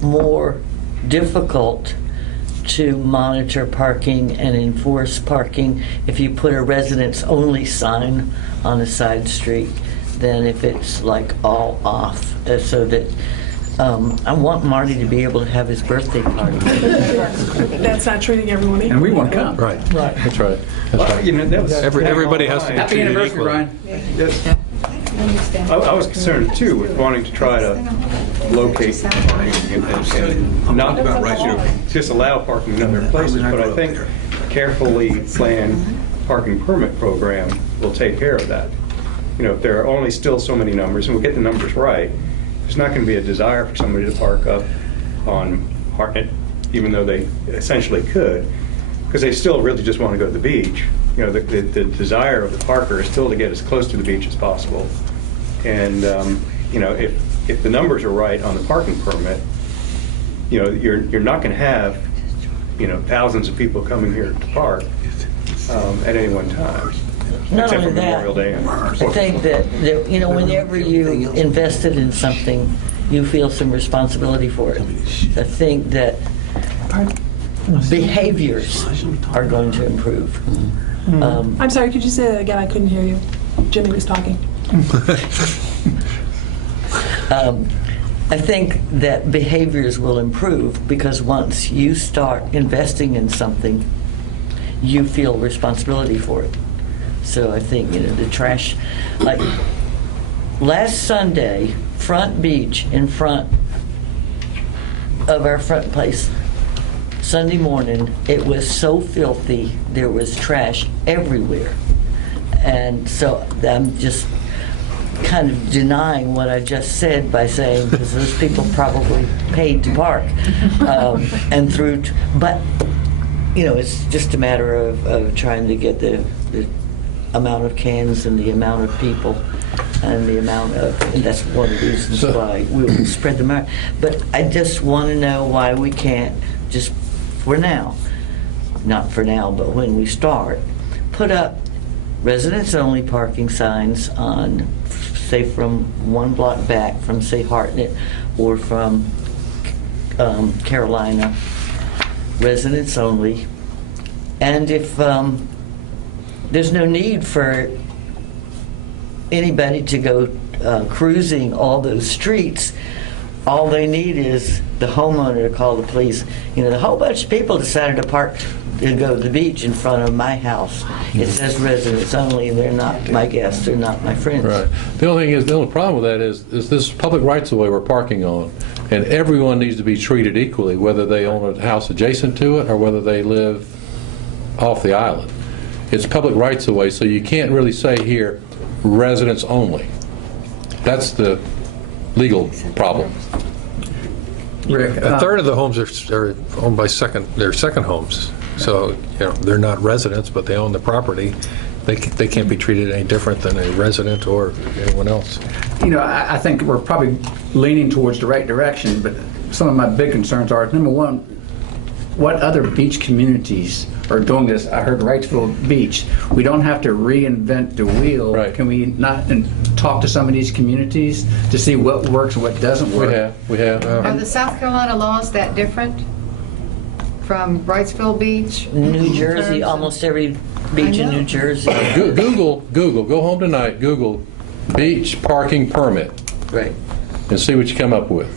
more difficult to monitor parking and enforce parking if you put a residents-only sign on a side street than if it's like all off, so that I want Marty to be able to have his birthday party. That's not treating everyone equal. And we want to come. Right. Right. That's right. Well, you know, that was Everybody has to be Happy treated anniversary, equally. Brian. Yes. I was concerned too with wanting to try to locate parking and not just allow parking in other places, but I think carefully planned parking permit program will take care of that. You know, if there are only still so many numbers, and we'll get the numbers right, there's not going to be a desire for somebody to park up on Hartnett, even though they essentially could, because they still really just want to go to the beach. You know, the desire of the parker is still to get as close to the beach as possible. And, you know, if the numbers are right on the parking permit, you know, you're not going to have, you know, thousands of people coming here to park at any one time. Not Except for only that, Memorial Day. I think that, you know, whenever you invested in something, you feel some responsibility for it. I think that behaviors are going to improve. I'm sorry, could you say that again? I couldn't hear you. Jimmy was talking. I think that behaviors will improve because once you start investing in something, you feel responsibility for it. So I think, you know, the trash, like last Sunday, Front Beach in front of our front place, Sunday morning, it was so filthy, there was trash everywhere. And so I'm just kind of denying what I just said by saying, because those people probably paid to park and through, but, you know, it's just a matter of trying to get the amount of cans and the amount of people and the amount of, and that's one of the reasons why we'll spread them out. But I just want to know why we can't just, for now, not for now, but when we start, put up residents-only parking signs on, say, from one block back from, say, Hartnett or from Carolina, residents only. And if there's no need for anybody to go cruising all those streets. All they need is the homeowner to call the police. You know, a whole bunch of people decided to park and go to the beach in front of my house. It says residents only. They're not my guests. They're not my friends. Right. The only thing is, the only problem with that is this public rights of way we're parking on, and everyone needs to be treated equally, whether they own a house adjacent to it or whether they live off the island. It's public rights of way, so you can't really say here, residents only. That's the legal problem. Rick, A third of the homes are owned by they're second homes. So, they're not residents, but they own the property. They can't be treated any different than a resident or anyone else. I think we're probably leaning towards the right direction, but some of my big concerns are, number one, what other beach communities are doing this? I heard Wrightsville Beach. We don't have to reinvent the wheel. Right. Can we not talk to some of these communities to see what works and what doesn't work? We have. Are the South Carolina laws that different from Wrightsville Beach? New Jersey, almost every beach in New Jersey. Google, go home tonight, Google beach parking permit. Right. And see what you come up with.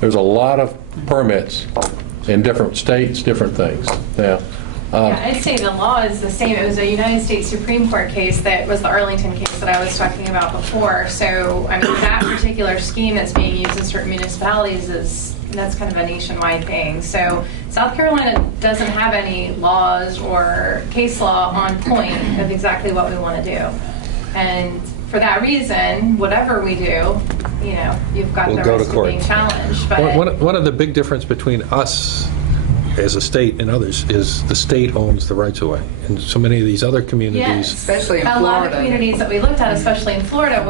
There's a lot of permits in different states, different things. Now, Yeah, I'd say the law is the same. It was a United States Supreme Court case that was the Arlington case that I was talking about before. So, I mean, that particular scheme that's being used in certain municipalities that's kind of a nationwide thing. So, South Carolina doesn't have any laws or case law on point of exactly what we want to do. And for that reason, whatever we do, you've got the risk of being challenged. But One of the big difference between us as a state and others is the state owns the rights of way. And so many of these other communities, yes, especially in a Florida. lot of communities that we looked at, especially in Florida,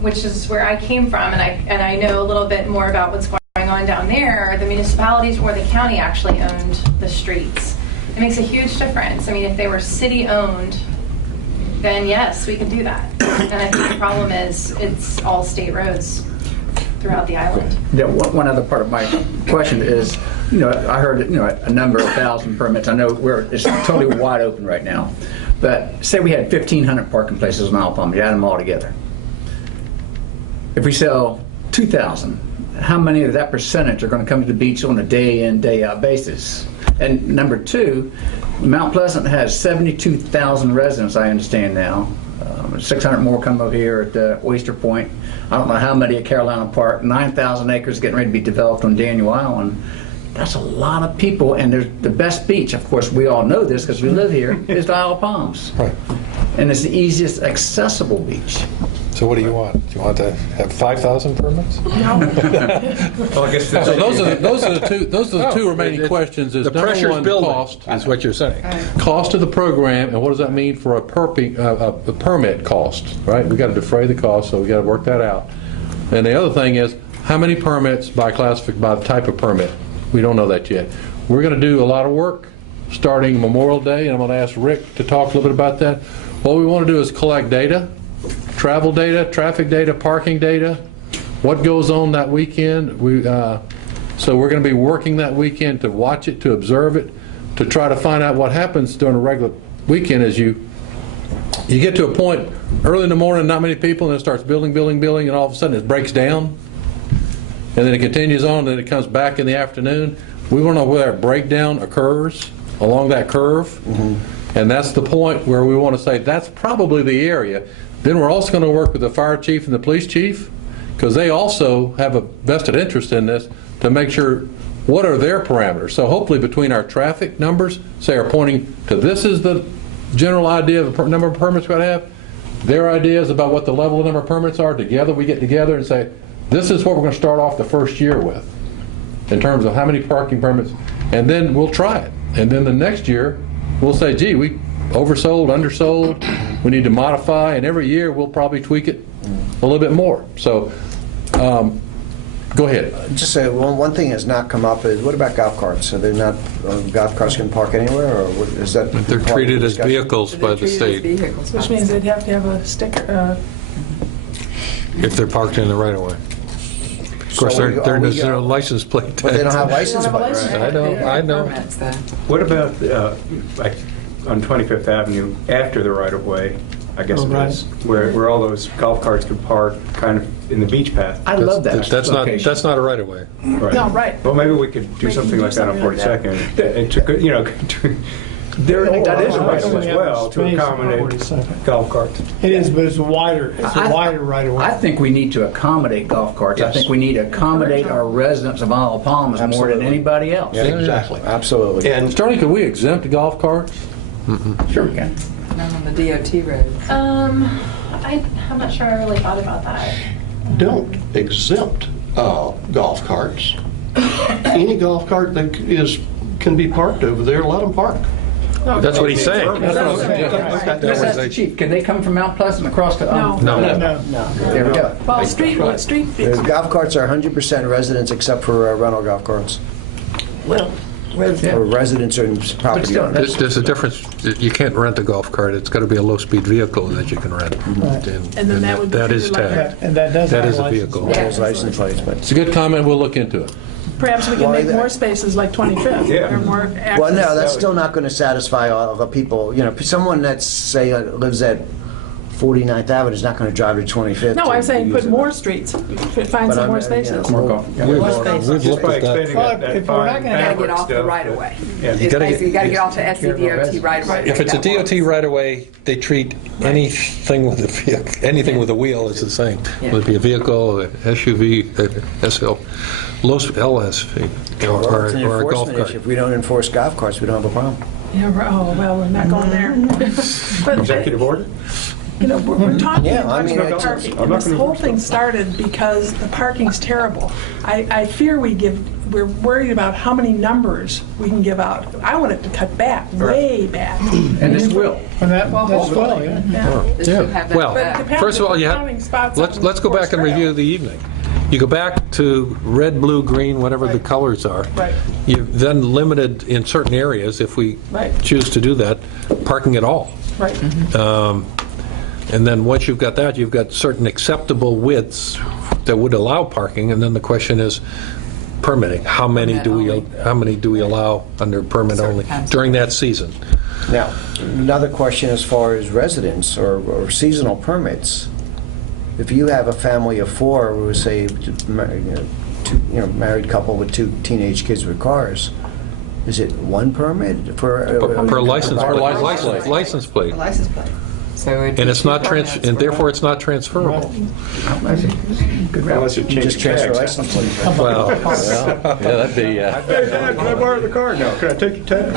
which is where I came from, and I know a little bit more about what's going on down there. The municipalities or the county actually owned the streets. It makes a huge difference. I mean, if they were city-owned, then yes, we can do that. And I think the problem is it's all state roads throughout the island. Yeah, one other part of my question is, I heard a number of thousand permits. I know it's totally wide open right now, but say we had 1,500 parking places in Isle Palm, you add them all together. If we sell 2,000, how many of that percentage are going to come to the beach on a day-in, day-out basis? And number two, Mount Pleasant has 72,000 residents, I understand now. 600 more come over here at Oyster Point. I don't know how many at Carolina Park. 9,000 acres getting ready to be developed on Daniel Island. That's a lot of people, and there's the best beach, of course, we all know this because we live here, is the Isle of Palms. Right. And it's the easiest accessible beach. So what do you want? Do you want to have 5,000 permits? No. Well, I guess so those are the two remaining questions. Is the number pressure's one, building, cost is what you're saying. Cost of the program, and what does that mean for a permit cost, right? We got to defray the cost, so we got to work that out. And the other thing is, how many permits by the type of permit? We don't know that yet. We're going to do a lot of work starting Memorial Day, and I'm going to ask Rick to talk a little bit about that. What we want to do is collect data, travel data, traffic data, parking data, what goes on that weekend. So we're going to be working that weekend to watch it, to observe it, to try to find out what happens during a regular weekend as you get to a point early in the morning, not many people, and it starts building, and all of a sudden it breaks down. And then it continues on, and then it comes back in the afternoon. We want to know where that breakdown occurs along that curve. Mm-hmm. And that's the point where we want to say that's probably the area. Then we're also going to work with the fire chief and the police chief, because they also have a vested interest in this, to make sure what are their parameters. So hopefully between our traffic numbers, say, are pointing to this is the general idea of the number of permits we're going to have, their ideas about what the level of number of permits are, together we get together and say, this is what we're going to start off the first year with in terms of how many parking permits, and then we'll try it. And then the next year, we'll say, gee, we oversold, undersold, we need to modify, and every year we'll probably tweak it a little bit more. So, go ahead. Just say, one thing has not come up is, what about golf carts? Are they not, golf carts can park anywhere, or is that? They're treated as vehicles by the state. Which means they'd have to have a sticker. If they're parked in the right of way. Of course, there's no license plate. But they don't have license plate, right? I know. What about, like, on 25th Avenue after the right-of-way, I guess it right. is, where all those golf carts could park kind of in the beach path. I love that. That's not, location. that's not a right-of-way. Right. No, right. Well, maybe we could do We can something do like that on something like 42nd. And to, you know, That is a right right as of way. well to Space on accommodate 42nd. golf carts. It is, but it's a wider right away. I think we need to accommodate golf carts. I Yes. think we need to accommodate our residents of Isle of Palms more than Absolutely. anybody else. Yeah, exactly. Absolutely. And Starting, could we exempt golf carts? Sure we can. Not on the DOT roads. I'm not sure I really thought about that. don't exempt golf carts. Any golf cart that can be parked over there, let them park. That's what he's saying. Let's ask the chief. Can they come from Mount Pleasant across to? No. There we go. Well, street The golf carts are 100% residents except for rental golf carts. Well, Or residents and property still, owners. There's a difference. You can't rent a golf cart. It's got to be a low-speed vehicle that you can rent. And then that would be that is treated like tagged. And that does That have is a license. vehicle. Those license plates, but. It's a good comment, we'll look into it. Perhaps we can Well, make that- more spaces like 25th. Yeah. Or more access. Well, no, that's still not going to satisfy all the people. You know, someone that's, say, lives at 49th Avenue is not going to drive to 25th. No, to I'm saying use put it. more streets, find But some I'm, more you know, spaces. More golf. We've More looked spaces. at Just by that. expanding Well, that if we're not gonna Gotta fine get off the stuff, right-of-way. Yeah. It's gotta get- basically, you gotta get off the SCDOT right-of-way. If it's a DOT right-of-way, they treat anything with a vehicle, anything with a wheel is the same. Whether it be a vehicle, an SUV, SL, LSV, Well, it's an or a golf enforcement cart. issue. If we don't enforce golf carts, we don't have a problem. Yeah, oh, well, we're not going there. But, Executive order? you know, we're talking Yeah, I mean, about it's- parking. I'm And not this gonna whole enforce thing that. started because the parking's terrible. I fear we're worried about how many numbers we can give out. I want it to cut back, way back. And this will. And that's well, yeah. Yeah. This should have that Well, back. Depends first of all, if you the have, counting spots let's on let's go back and Forest review Trail. the evening. You go back to red, blue, green, whatever the Right. colors are. Right. You've then limited in certain areas, if we Right. choose to do that, parking at all. Right. And then once you've got that, you've got certain acceptable widths that would allow parking, and then the question is permitting. How many do we allow under permit only during that season? Now, another question as far as residents or seasonal permits. If you have a family of four, who say, married couple with two teenage kids with cars, is it one permit for? Per license, per license plate. License plate. So it'd And be it's not two permits and for therefore it's not transferable. Unless you change Just the transfer tags. license plate. Well, Yeah, that'd be, Hey, Dad, can I borrow the car? No, can I take your tag?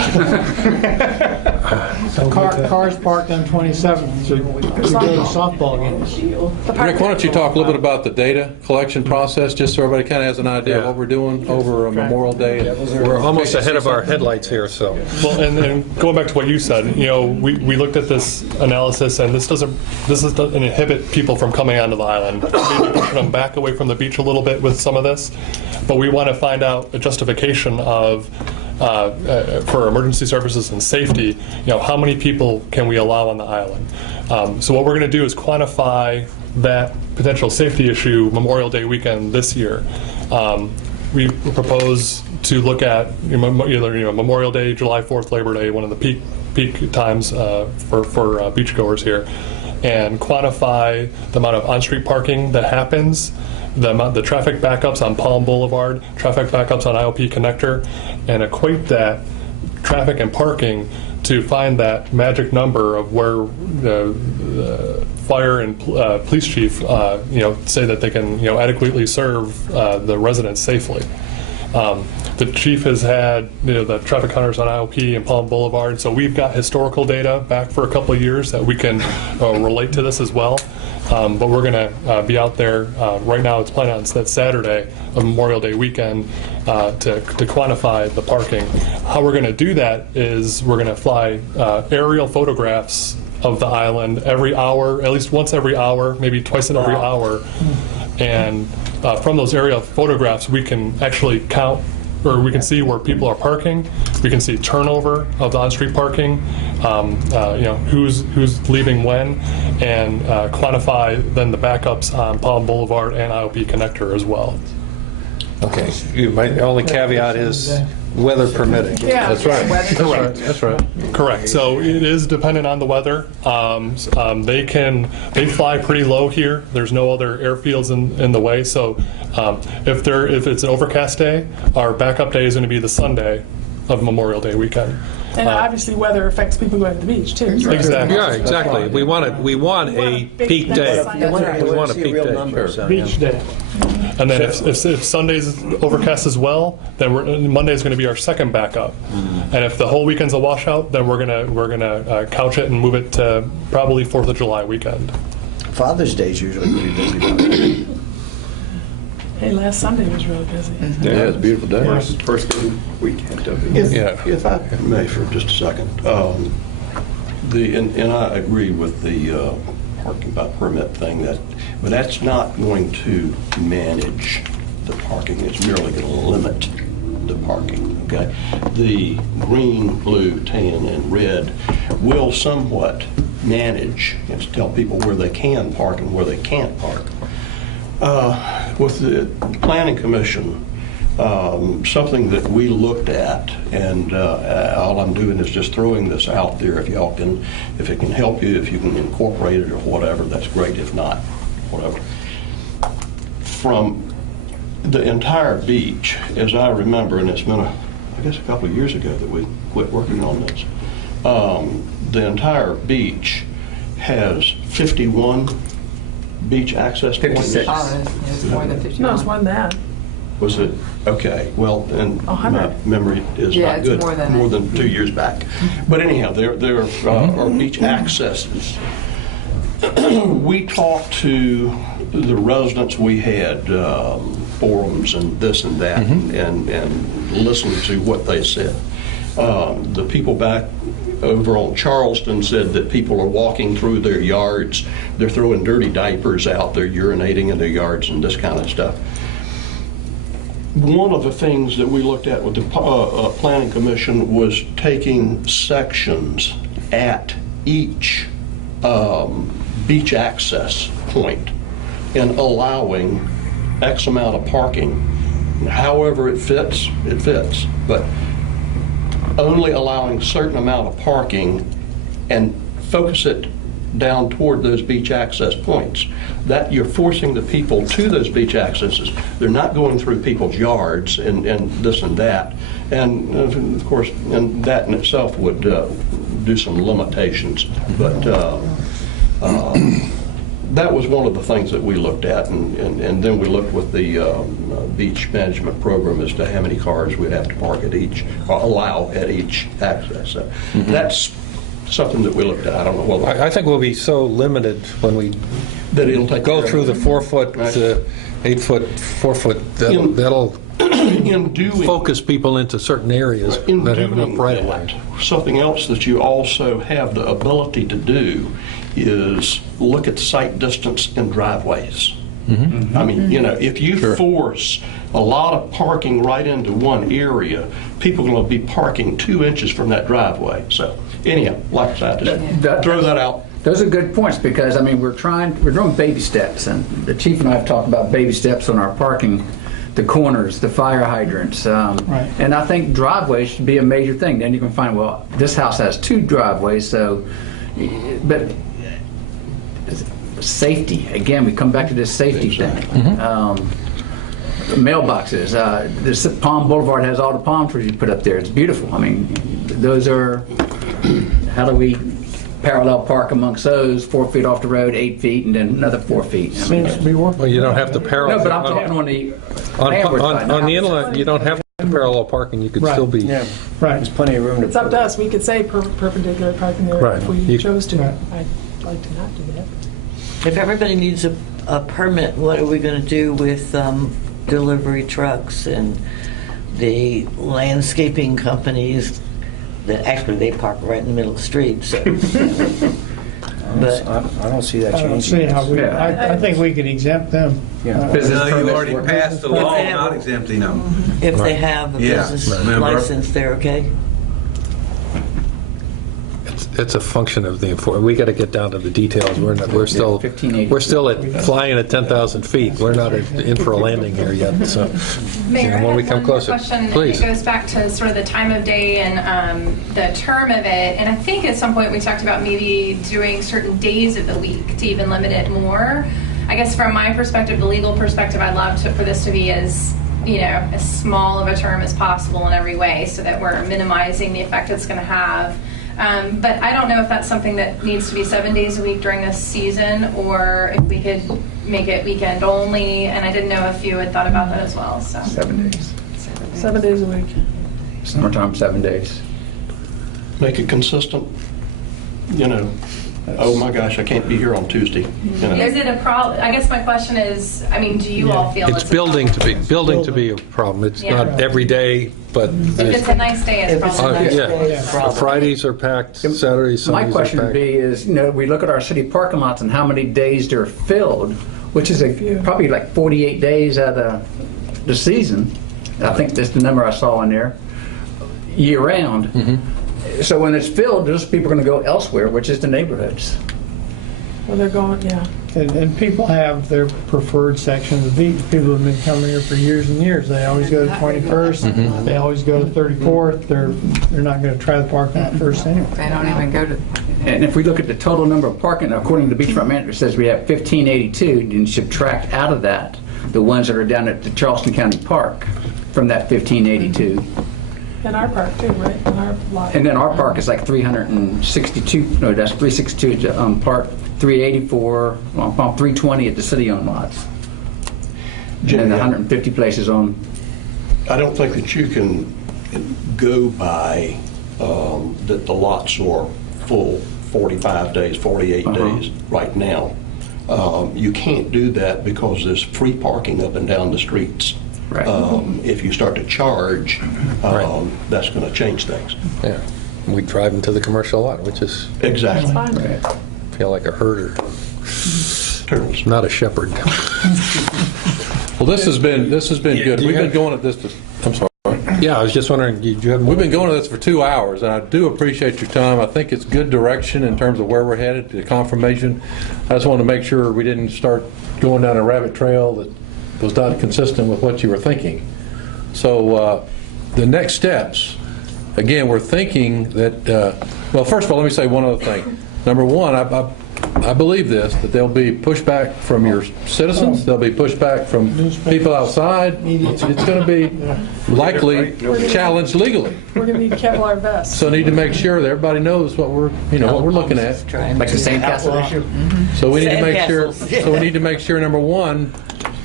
Cars parked on 27th to go to softball games. Rick, why don't you talk a little bit about the data collection process, just so everybody kind of has an idea of what we're doing over Memorial Day? we're almost ahead of our headlights here, so. Well, and going back to what you said, you know, we looked at this analysis, and this doesn't inhibit people from coming onto the island. Maybe pushing them back away from the beach a little bit with some of this, but we want to find out a justification of for emergency services and safety. You know, how many people can we allow on the island? So what we're going to do is quantify that potential safety issue Memorial Day weekend this year. We propose to look at either Memorial Day, July 4th, Labor Day, one of the peak times for beachgoers here, and quantify the amount of on-street parking that happens, the traffic backups on Palm Boulevard, traffic backups on IOP Connector, and equate that traffic and parking to find that magic number of where the fire and police chief, say that they can, adequately serve the residents safely. The chief has had the traffic hunters on IOP and Palm Boulevard, so we've got historical data back for a couple of years that we can relate to this as well. But we're going to be out there right now. It's planned on that Saturday of Memorial Day weekend to quantify the parking. How we're going to do that is we're going to fly aerial photographs of the island every hour, at least once every hour, maybe twice in every hour. And from those aerial photographs, we can actually count, or we can see where people are parking. We can see turnover of the on-street parking, who's leaving when, and quantify then the backups on Palm Boulevard and IOP Connector as well. Okay, my only caveat is weather permitting. Yeah. That's right. Correct. That's right. Correct. So it is dependent on the weather. They fly pretty low here. There's no other airfields in the way. So if it's an overcast day, our backup day is going to be the Sunday of Memorial Day weekend. And obviously, weather affects people going to the beach, too. So Exactly. Yeah, exactly. We want a peak day. We want a peak day. Beach day. And then if Sunday's overcast as well, then Monday is going to be our second backup. And if the whole weekend's a washout, then we're gonna couch it and move it to probably 4th of July weekend. Father's Day is usually pretty busy. Hey, last Sunday was really busy. Yeah, it's a beautiful day. First good weekend of the year. If I may for just a second, and I agree with the parking by permit thing, but that's not going to manage the parking. It's merely going to limit the parking. Okay, the green, blue, tan, and red will somewhat manage and tell people where they can park and where they can't park. With the Planning Commission, something that we looked at, and all I'm doing is just throwing this out there. If it can help you, if you can incorporate it or whatever, that's great. If not, whatever. From the entire beach, as I remember, and it's been, I guess, a couple of years ago that we quit working on this, the entire beach has 51 beach access points. 56. It's more than 50. No, it's more than that. Was it? Okay, well, and 100. my memory is Yeah, not it's good. more than that. 2 years back. But anyhow, there are beach accesses. We talked to the residents. We had forums and this and that, and listened to what they said. The people back over on Charleston said that people are walking through their yards, they're throwing dirty diapers out, they're urinating in their yards and this kind of stuff. One of the things that we looked at with the Planning Commission was taking sections at each beach access point and allowing X amount of parking. However it fits, but only allowing a certain amount of parking and focus it down toward those beach access points. That you're forcing the people to those beach accesses. They're not going through people's yards and this and that. And of course, and that in itself would do some limitations. But that was one of the things that we looked at, and then we looked with the beach management program as to how many cars we'd have to park at each, or allow at each access. So that's something that we looked at. I don't know whether I think we'll be so limited when we that it'll take go care through of the 4 foot, 8 foot, 4 foot. That'll in doing focus people into certain areas that have enough right of way. Something else that you also have the ability to do is look at sight distance in driveways. I mean, if you force a lot of parking right into one area, people are going to be parking 2 inches from that driveway. So anyhow, like I said, just throw that out. Those are good points, because I mean we're doing baby steps, and the chief and I have talked about baby steps on our parking, the corners, the fire hydrants, and I think driveways should be a major thing. Then you can find, well, this house has 2 driveways, so, but safety, again, we come back to this safety thing. Mailboxes, this Palm Boulevard has all the palm trees you put up there. It's beautiful. I mean, those are, how do we parallel park amongst those, 4 feet off the road, 8 feet, and then another 4 feet? Seems to be working. Well, you don't have to parallel. No, but I'm talking on the landward side. On the inlet, you don't have to parallel parking. You could still be. Yeah, right. There's plenty of room It's up to us. We could say perpendicular parking there Right. if we You- chose to. I'd like to not do that. If everybody needs a permit, what are we going to do with delivery trucks and the landscaping companies that actually they park right in the middle of the street? So. But I don't see that I don't changing. see how we, I think we could exempt them. No, you already passed the law not exempting them. if they have a Yeah, business remember? license, they're okay? it's a function of the, we got to get down to the details. We're still at flying at 10,000 feet. We're not in for a landing here yet, so Mayor, when I we had come one closer, question. please. It goes back to sort of the time of day and the term of it. And I think at some point we talked about maybe doing certain days of the week to even limit it more. I guess from my perspective, the legal perspective, I'd love for this to be as small of a term as possible in every way, so that we're minimizing the effect it's going to have. But I don't know if that's something that needs to be 7 days a week during this season, or if we could make it weekend only. And I didn't know if you had thought about that as well. So 7 days. 7 days a week. Summertime, 7 days. Make it consistent, oh my gosh, I can't be here on Tuesday. Is it a problem? I guess my question is, I mean, do you all feel It's building to be a problem. It's Yeah. not every day, but if it's a nice day, it's probably Fridays are packed, Saturdays, My Sundays are question would packed. be is, we look at our city parking lots and how many days they're filled, which is probably like 48 days out of the season. I think that's the number I saw in there, year round. So when it's filled, those people are going to go elsewhere, which is the neighborhoods. Well, they're going, yeah. And people have their preferred section of the beach. People have been coming here for years and years. They always go to 21st. They always go to 34th. They're not going to try the parking lot first anyway. They don't even go to. And if we look at the total number of parking, according to the beachfront manager, it says we have 1582, and subtract out of that the ones that are down at the Charleston County Park from that 1582. In our park too, right? In our lot. And then our park is like 362, no, that's 362 park, 384, well, 320 at the city-owned lots. And then the 150 places on. I don't think that you can go by that the lots are full 45 days, 48 days right now. You can't do that because there's free parking up and down the streets. Right. If you start to charge, that's going to change things. Yeah, we drive into the commercial lot, which is Exactly. I feel like a herder, Turtles. not a shepherd. Well, this has been good. do you We've been have- going at this. I'm sorry. Yeah, I was just wondering, did you have? We've been going at this for 2 hours, and I do appreciate your time. I think it's good direction in terms of where we're headed, the confirmation. I just wanted to make sure we didn't start going down a rabbit trail that was not consistent with what you were thinking. So the next steps, again, we're thinking that, well, first of all, let me say one other thing. Number one, I believe this, that there'll be pushback from your citizens, there'll be pushback from people outside. It's going to be likely challenged legally. We're going to need Kevlar vests. So need to make sure that everybody knows what we're looking at. Like the sandcastle issue? So we need to make sure. Sandcastles. So we need to make sure. Number one,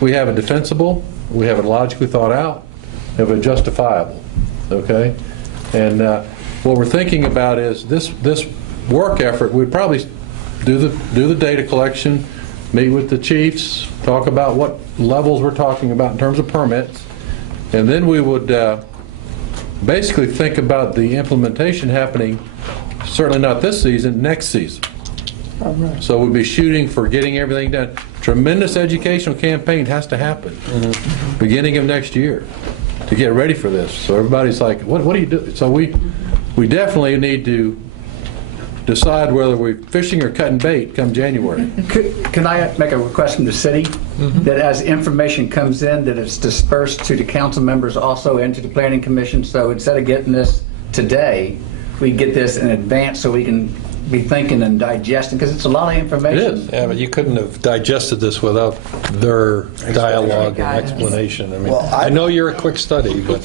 we have it defensible, we have it logically thought out, we have it justifiable. Okay, and what we're thinking about is this work effort. We'd probably do the data collection, meet with the chiefs, talk about what levels we're talking about in terms of permits, and then we would basically think about the implementation happening. Certainly not this season, next season. So we'll be shooting for getting everything done. Tremendous educational campaign has to happen beginning of next year to get ready for this. So everybody's like, what do you do? So we definitely need to decide whether we're fishing or cutting bait come January. Can I make a request from the city that as information comes in, that it's dispersed to the council members also and to the planning commission? So instead of getting this today, we get this in advance so we can be thinking and digesting, because it's a lot of information. It is. Yeah, but you couldn't have digested this without their dialogue and explanation. I mean, Well, I know you're a quick study, but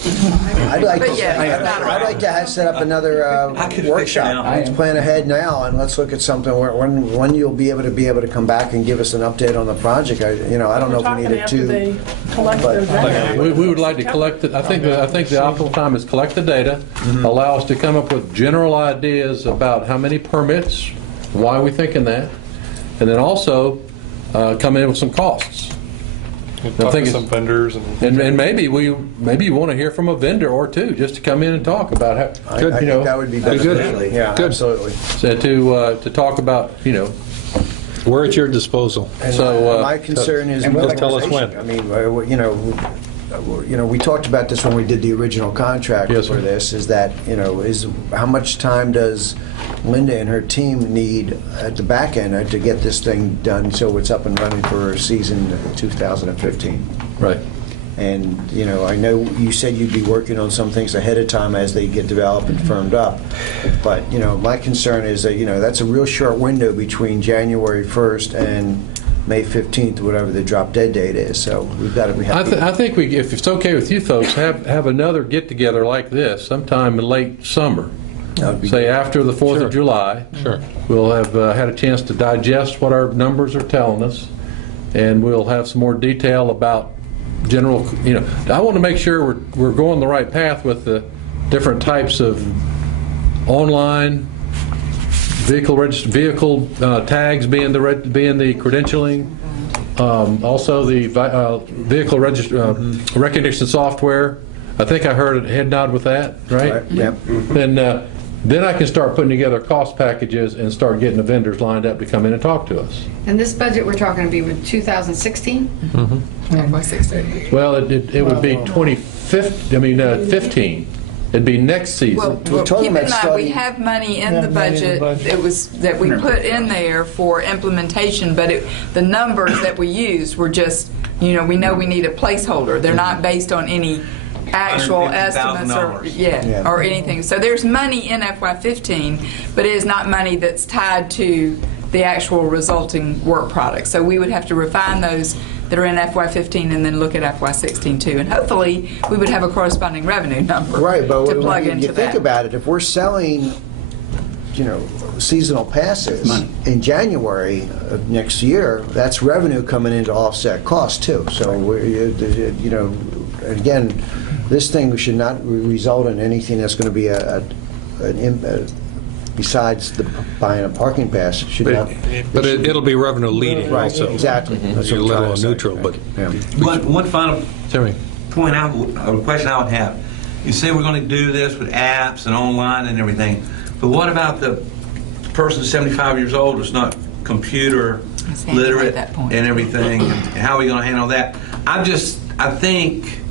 I'd like But to, yeah, it's not I'd like to set up another workshop. Let's plan ahead now, and let's look at something where, when you'll be able to come back and give us an update on the project. I don't know if we need it After they to. collect their data. We would like to collect it. I think the optimal time is collect the data, allow us to come up with general ideas about how many permits, why are we thinking that, and then also come in with some costs. Talk to some vendors and maybe you want to hear from a vendor or two just to come in and talk about how. I think that would be beneficial. Yeah, Good. absolutely. So to talk about we're at your disposal. And So, my concern is and tell us when. mobilization. I mean, we talked about this when we did the original contract Yes, for sir. this, is that, is how much time does Linda and her team need at the back end to get this thing done so it's up and running for season 2015? Right. And, I know you said you'd be working on some things ahead of time as they get developed and firmed up. But, my concern is that, that's a real short window between January 1st and May 15th, whatever the drop dead date is. So we've got to... I think if it's okay with you folks, have another get-together like this sometime in late summer. Say after the 4th of July. Sure. We'll have had a chance to digest what our numbers are telling us, and we'll have some more detail about general, I want to make sure we're going the right path with the different types of online vehicle tags being the credentialing, also the vehicle recognition software. I think I heard a head nod with that, right? Yep. Then I can start putting together cost packages and start getting the vendors lined up to come in and talk to us. And this budget we're talking to be with 2016? Well, it would be 15. It'd be next season. Well, keep in mind, we have money in the budget that we put in there for implementation, but the numbers that we used were just, we know we need a placeholder. They're not based on any actual estimates or anything. So there's money in FY15, but it is not money that's tied to the actual resulting work product. So we would have to refine those that are in FY15 and then look at FY16 too. And hopefully we would have a corresponding revenue number Right, but to plug when into you think that. about it, if we're selling, seasonal passes in January of next year, that's revenue coming in to offset costs too. So, again, this thing should not result in anything that's going to be besides buying a parking pass. It should not. But it'll be revenue leading Right, also. exactly. That's You're a what I'm little trying to say. neutral, but One final Terry. point a question I would have. You say we're going to do this with apps and online and everything, but what about the person 75 years old who's not computer literate and everything, and how are we going to handle that? I think,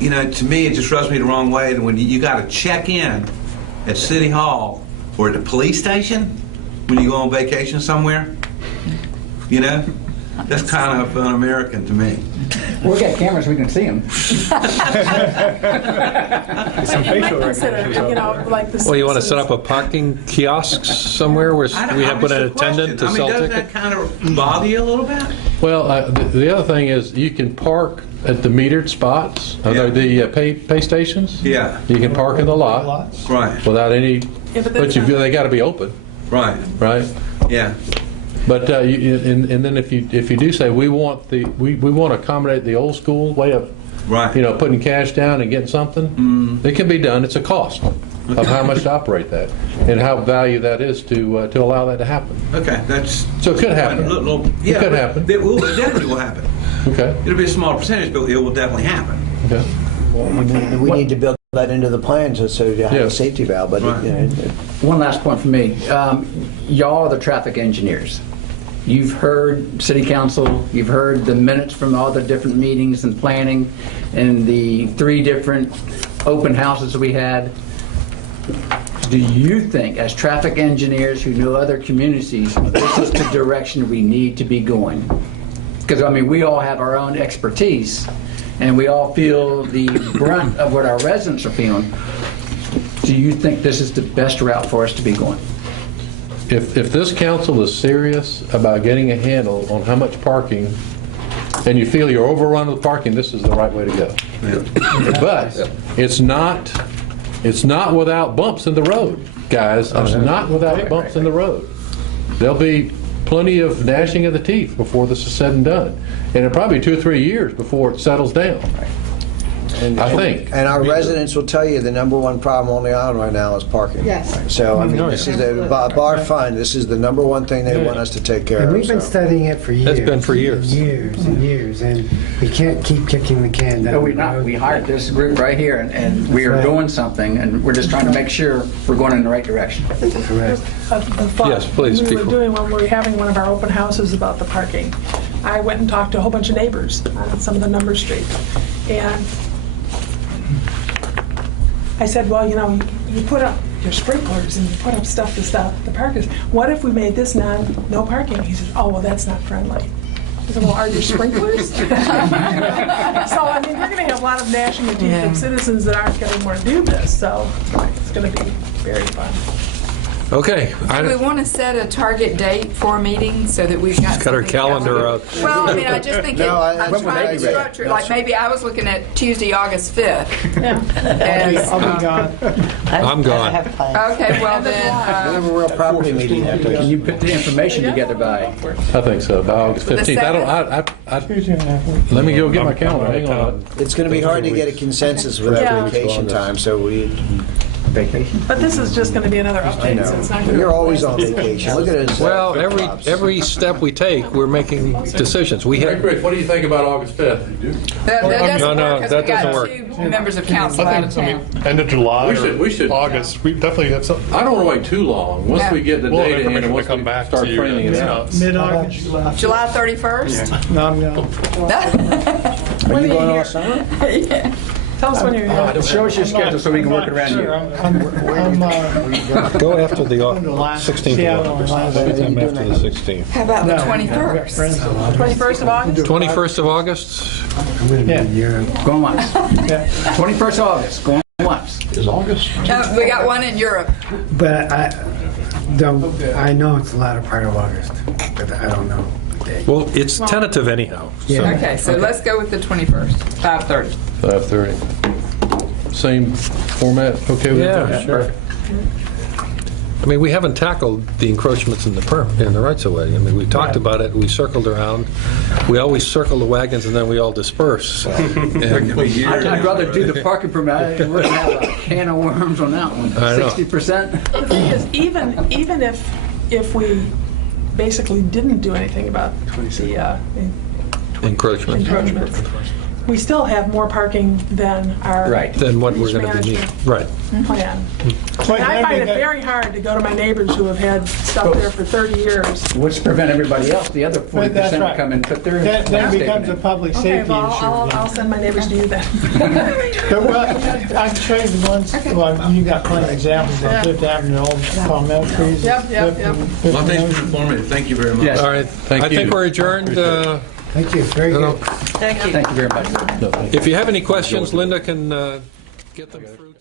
to me, it just rubs me the wrong way that when you got to check in at City Hall or at the police station when you go on vacation somewhere, that's kind of un-American to me. We'll get cameras, we can see them. Some facial Like the well, you want to set up a parking kiosk somewhere where we have put an attendant to sell doesn't tickets? that kind of bother you a little bit? Well, the other thing is you can park at the metered spots, the pay stations. Yeah. You can park in the lot. Right. Without any, Yeah, but but they got to be open. Right. Right. Yeah. But and then if you do say we want to accommodate the old school way of putting cash down and getting something, it can be done. It's a cost of how much to operate that and how value that is to allow that to happen. Okay, that's so it could happen. It could happen. It definitely will happen. Okay. It'll be a small percentage, but it will definitely happen. Okay. We need to build that into the plan so you have a safety valve. But one last point for me. Y'all are the traffic engineers. You've heard city council, you've heard the minutes from all the different meetings and planning and the 3 different open houses we had. Do you think, as traffic engineers who know other communities, this is the direction we need to be going? Because, we all have our own expertise, and we all feel the brunt of what our residents are feeling. Do you think this is the best route for us to be going? If this council is serious about getting a handle on how much parking, and you feel you're overrun with parking, this is the right way to go. But it's not without bumps in the road, guys. It's not without bumps in the road. There'll be plenty of gnashing of the teeth before this is said and done. And it'll probably be 2 or 3 years before it settles down. I think. And our residents will tell you the number one problem on the island right now is parking. Yes. So, this is bar fun. This is the number one thing they want us to take care And of. we've been studying it for years. It's been for years. Years and years, and we can't keep kicking the can down No, we're the not. road. We hired this group right here, and we are doing something, and we're just trying to make sure we're going in the right direction. Correct. a thought Yes, please, we were people. doing when we were having one of our open houses about the parking. I went and talked to a whole bunch of neighbors on some of the numbers straight. And I said, well, you put up your sprinklers and you put up stuff to stop the parkers. What if we made this no parking? He said, oh, well, that's not friendly. I said, well, are there sprinklers? So, I mean, we're going to have a lot of gnashing of teeth of citizens that aren't going to want to do this, so it's going to be very fun. Okay. Do we want to set a target date for a meeting so that we've got She's got her something calendar else? up. Well, I mean, I just think I'm that's trying to great. structure it. Like maybe I was looking at Tuesday, August 5th. I'll be gone. I'm gone. Okay, well We have then, a real property meeting that day. Can you put the information together by? I think so, by August 15th. Tuesday and a half week. Let me go get my calendar, hang on. It's going to be hard to get a consensus without Yeah. vacation time, so Vacation. But this is just going to be another I update, so it's not know. going to... You're always on vacation. Look at us. Well, every step we take, we're making decisions. We Hey, have, Chris, what do you think about August 5th? that doesn't No, work because that we got doesn't work. two members of council out of town. End of July We should- or August, we definitely have some. I don't want to wait too long. Once Yeah. we get the We'll have data in information and to once come we back start to you training and it out. discuss. Mid-August. July 31st? No, I'm gone. Are you going all summer? Yeah. Tell us when you're here. Show us your schedule so we can work it around Sure, you. I'm go after the last 16th Seattle of and August. last- Anytime after the 16th. How about the No, I've got 21st? friends that live- 21st of August? 21st of August? I'm going to Yeah. be in Europe. Going once. Yeah. 21st of August, going once. Is August? We got one in Europe. But I know it's the latter part of August, but I don't know the date. Well, it's tentative anyhow. Yeah. Okay, so let's go with the 21st, 5:30. 5:30. Same format, okay with Yeah, that? sure. I mean, we haven't tackled the encroachments in the rights-of-way. I mean, we talked about it, we circled around. We always circle the wagons and then we all disperse. And- I'd rather do the parking permit. We're going to have a can of worms on that one. I know. 60%? Because even if we basically didn't do anything about the Encroachment. encroachments, we still have more parking than our Right. Than what we're beach going to be needing. management Right. plan. Well, And I find it that- very hard to go to my neighbors who have had stuff there for 30 years. Which prevent everybody else, the other But that's 40% right. to come and put their That statement becomes a in. public Okay, safety well, issue. I'll send my neighbors to you then. But, well, I can show you the ones, well, you got plenty of examples on Fifth Avenue, old palmetto trees. Yep, yep, Fifth yep. and- Fifth Well, thanks and for Ocean. informing me. Thank you very much. Yes. All right. Thank I think you. we're adjourned. Thank you, very good. Thank you. Thank you very much. If you have any questions, Linda can get them through.